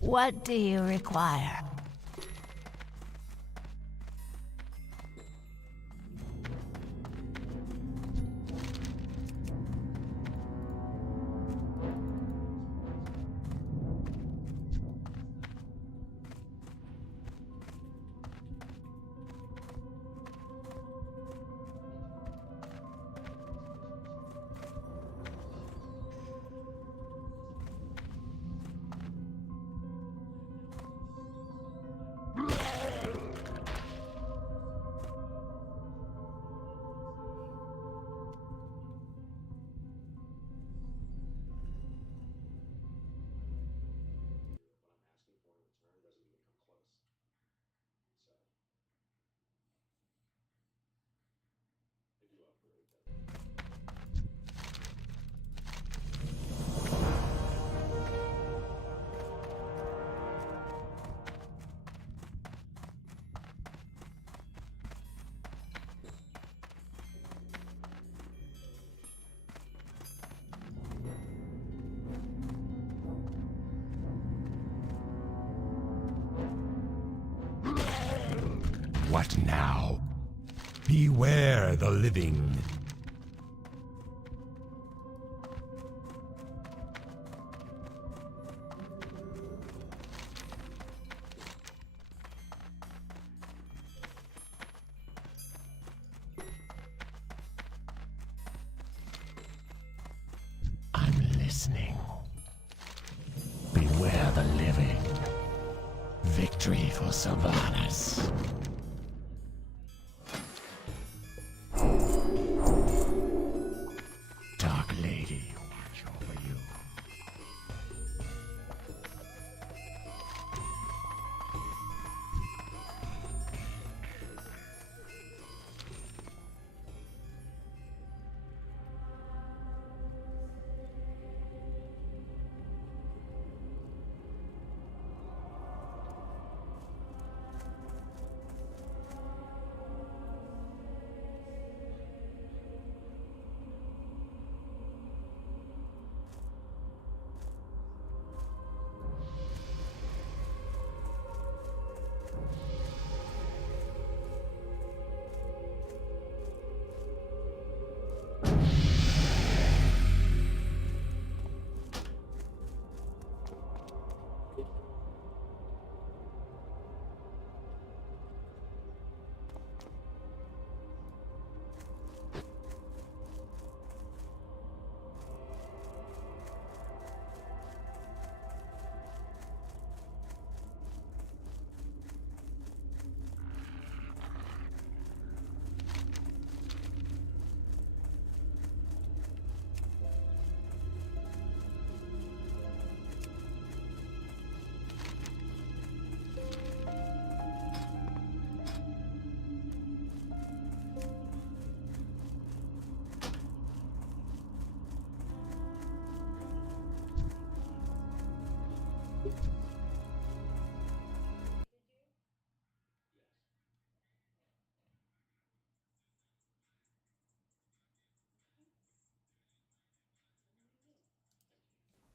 What do you require? What now? Beware the living. I'm listening. Beware the living. Victory for Sylvanas. Dark Lady, watch over you.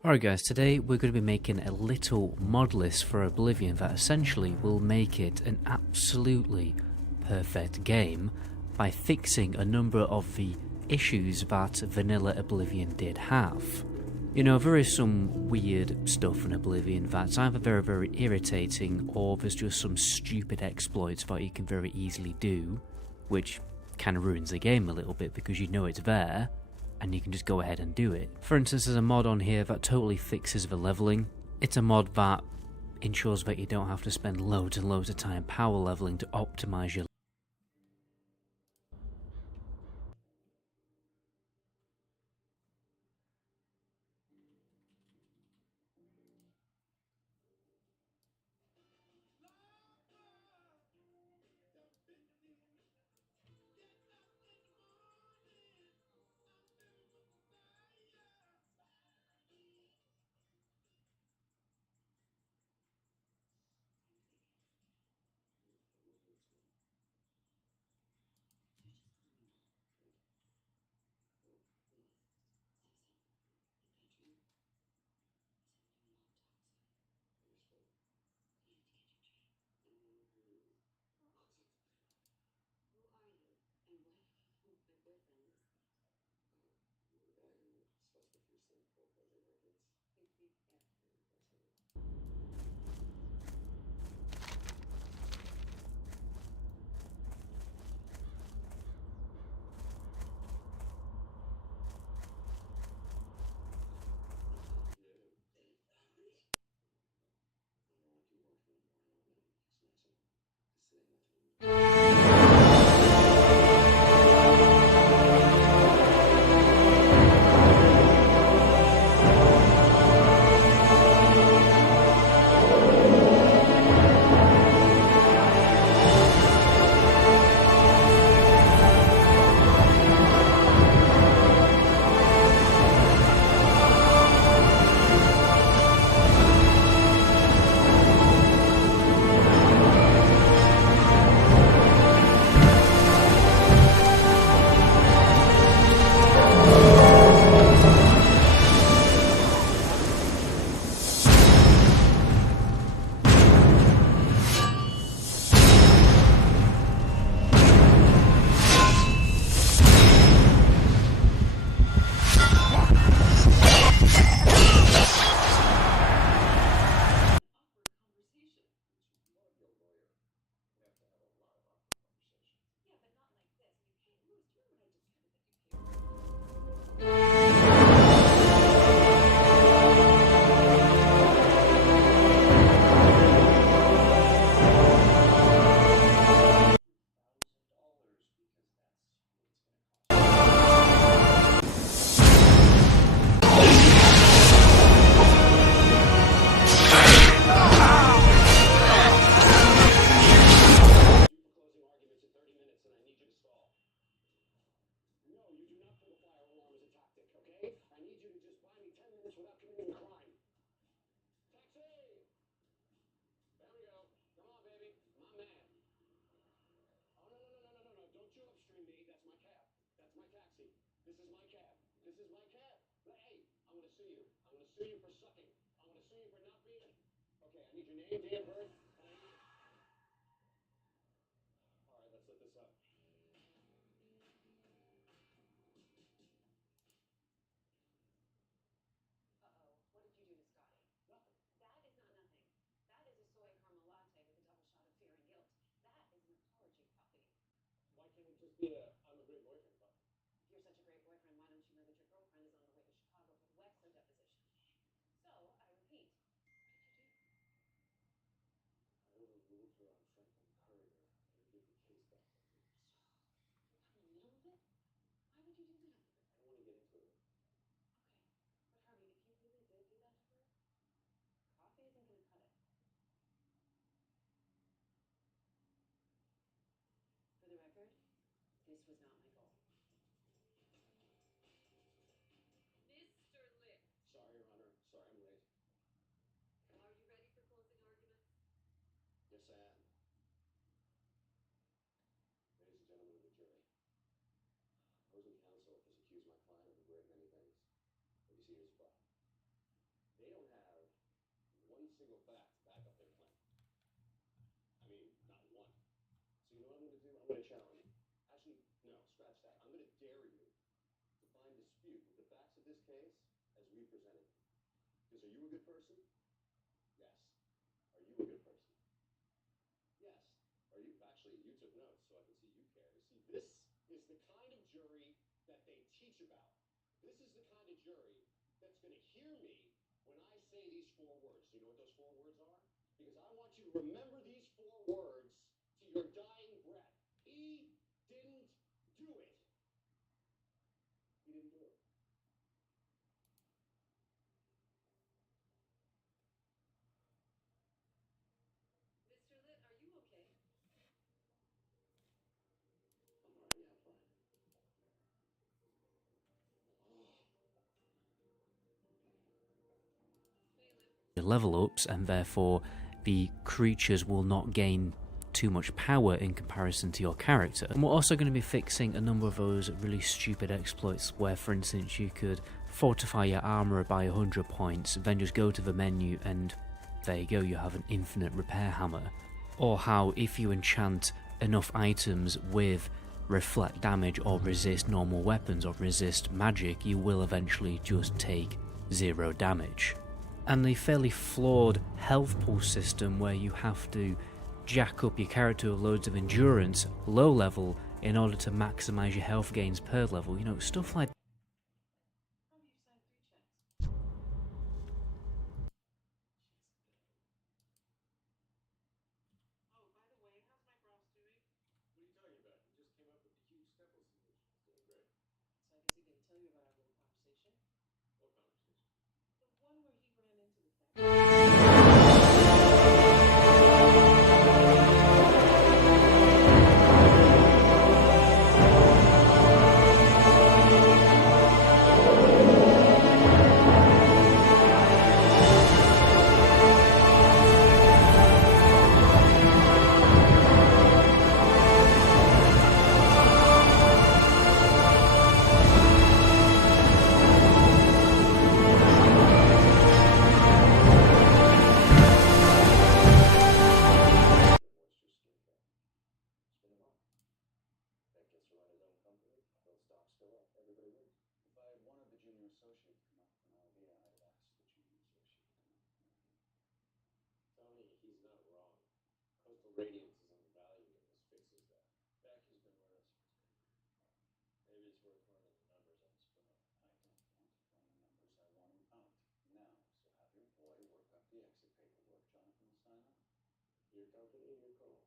Alright guys, today we're going to be making a little mod list for Oblivion that essentially will make it an absolutely perfect game by fixing a number of the issues that vanilla Oblivion did have. You know, there is some weird stuff in Oblivion that's either very, very irritating, or there's just some stupid exploits that you can very easily do, which kind of ruins the game a little bit because you know it's there, and you can just go ahead and do it. For instance, there's a mod on here that totally fixes the leveling. It's a mod that ensures that you don't have to spend loads and loads of time power leveling to optimize your taxi. This is my cab. This is my cab. Hey, I'm gonna sue you. I'm gonna sue you for sucking. I'm gonna sue you for not being. Okay, I need your name, date of birth, and I need. All right, let's let this up. Uh-oh. What did you do to Scotty? Nothing. That is not nothing. That is a soy caramel latte with a double shot of fear and guilt. That is an apology puppy. Why can't it just be a I'm a great boyfriend puppy? If you're such a great boyfriend, why don't you know that your girlfriend is on the way to Chicago for the Wexler deposition? So, I repeat, what did you do? I overruled her on Franklin Courier and I give the case back to her. You got in the middle of it? Why would you do that? I don't want to get into it. Okay. But Harvey, if you really did do that to her, coffee isn't going to cut it. For the record, this was not my goal. Mr. Litt. Sorry, Your Honor. Sorry I'm late. Are you ready for closing argument? Yes, I am. Ladies and gentlemen of the jury, opposing counsel has accused my client of a great many things. But you see, here's the problem. They don't have one single fact to back up their claim. I mean, not one. So you know what I'm going to do? I'm going to challenge you. Actually, no, scratch that. I'm going to dare you to find dispute with the facts of this case as we presented them. Because are you a good person? Yes. Are you a good person? Yes. Are you? Actually, you took notes, so I can see you care. You see, this is the kind of jury that they teach about. This is the kind of jury that's going to hear me when I say these 4 words. Do you know what those 4 words are? Because I want you to remember these 4 words to your dying breath. He didn't do it. He didn't do it. Mr. Litt, are you okay? I'm all right. Yeah, I'm fine. Level ups, and therefore the creatures will not gain too much power in comparison to your character. And we're also going to be fixing a number of those really stupid exploits where, for instance, you could fortify your armor by 100 points, then just go to the menu and there you go, you have an infinite repair hammer. Or how if you enchant enough items with reflect damage or resist normal weapons or resist magic, you will eventually just take 0 damage. And the fairly flawed health pool system where you have to jack up your character with loads of endurance, low level, in order to maximize your health gains per level, you know, stuff like Harvey, you signed 3 checks. Oh, by the way, how's my boss doing? What are you talking about? You just came up with the huge stepple solution. It's doing great. So I guess he didn't tell you about our little conversation? What conversation? The one where he ran into the factory. Everybody wins. If I had one of the junior associates come up with an idea, I'd have asked the junior associate to come up with an idea. Tony, he's not wrong. Coastal Radiance is undervalued, and this fixes that. Beck has been with us for 10 years. Maybe it's worth running the numbers on this film. I don't want to run the numbers. I want them out now. So have your boy work up the exit paperwork. Jonathan will sign on. Your company, your call.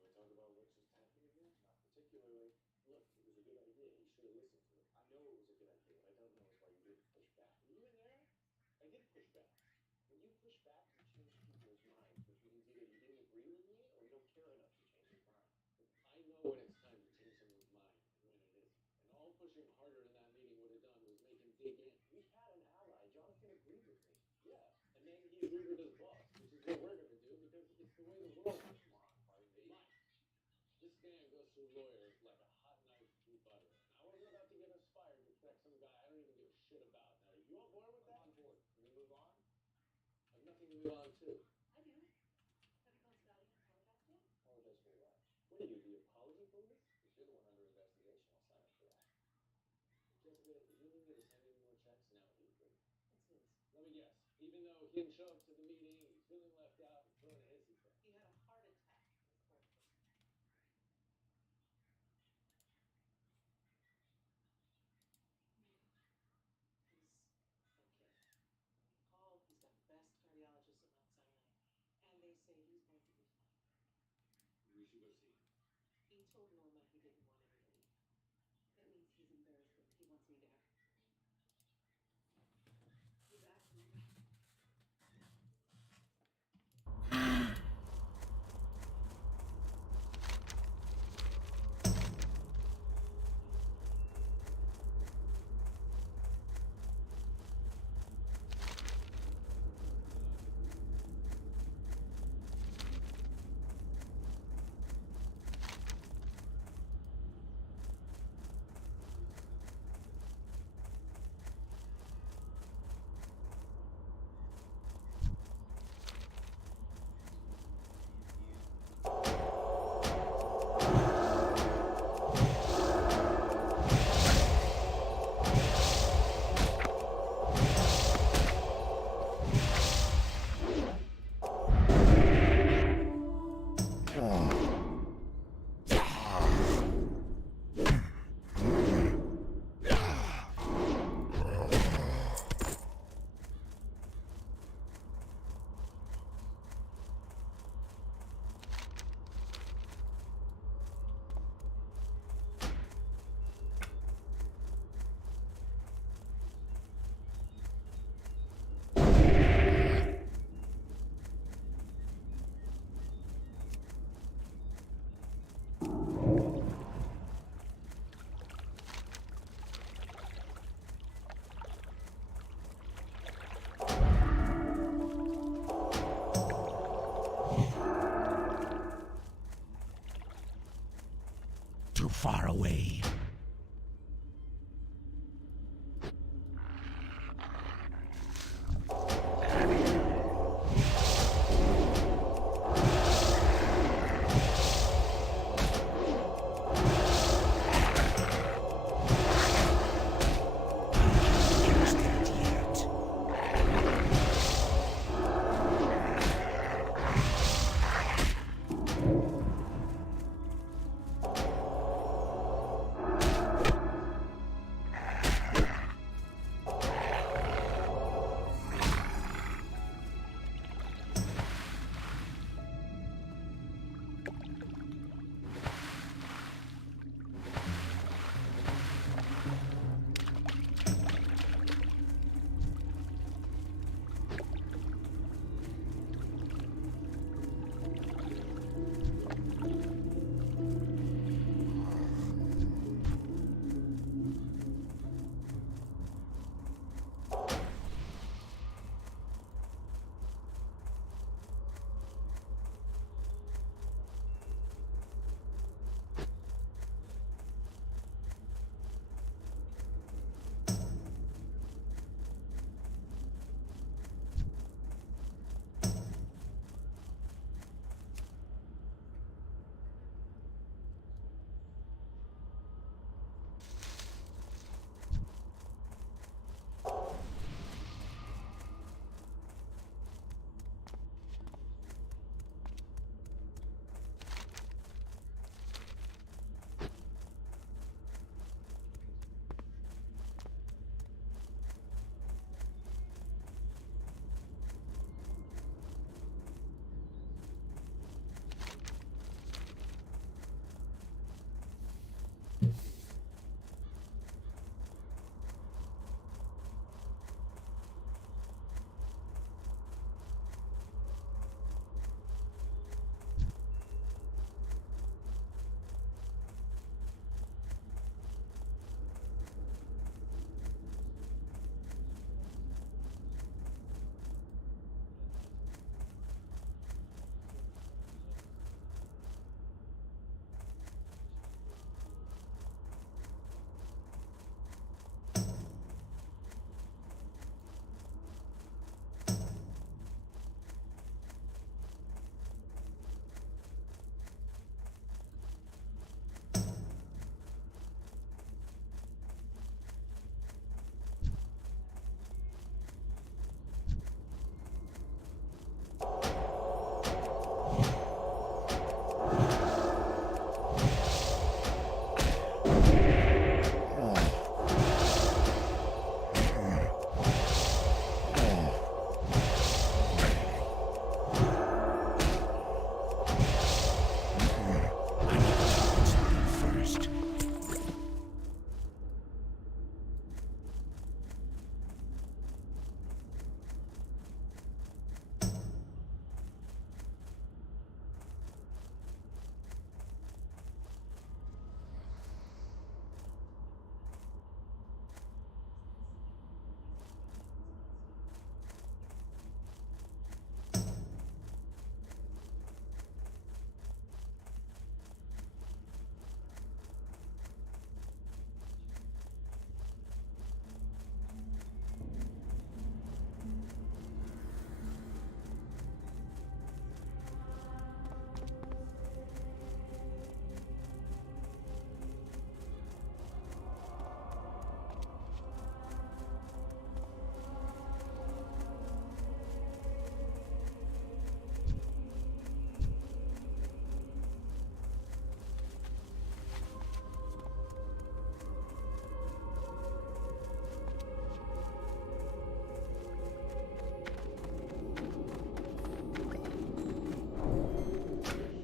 You want to talk about what's just happened again? Not particularly. Look, it was a good idea. You should have listened to it. I know it was a good idea. What I don't know is why you didn't push back. Were you in there? I did push back. When you push back, you change people's minds, which means either you didn't agree with me or you don't care enough to change his mind. I know when it's time to change someone's mind and when it isn't. And all pushing harder in that meeting would have done was make him dig in. We had an ally. Jonathan agreed with me. Yeah. And then he agreed with his boss, which is what we're going to do because it's the way the world is. Come on, Harvey. Mike, two lawyers like a hot knife through butter. And I wasn't about to get us fired to protect some guy I don't even give a shit about. Now, are you on board with that? On board. Can we move on? I have nothing to move on to. I do. Have you called Scotty and apologized yet? Apologize for what? What are you, the apology police? If you're the one under investigation, I'll sign up for that. Jessica, is you need me to send any more checks? Now he's free. It's his. Let me guess. Even though he didn't show up to the meeting, he's feeling left out and throwing a hissy fit. He had a heart attack in court. He's okay. He called. He's got the best cardiologist at Mount Sinai, and they say he's going to be fine. We should go see him. He told Norma he didn't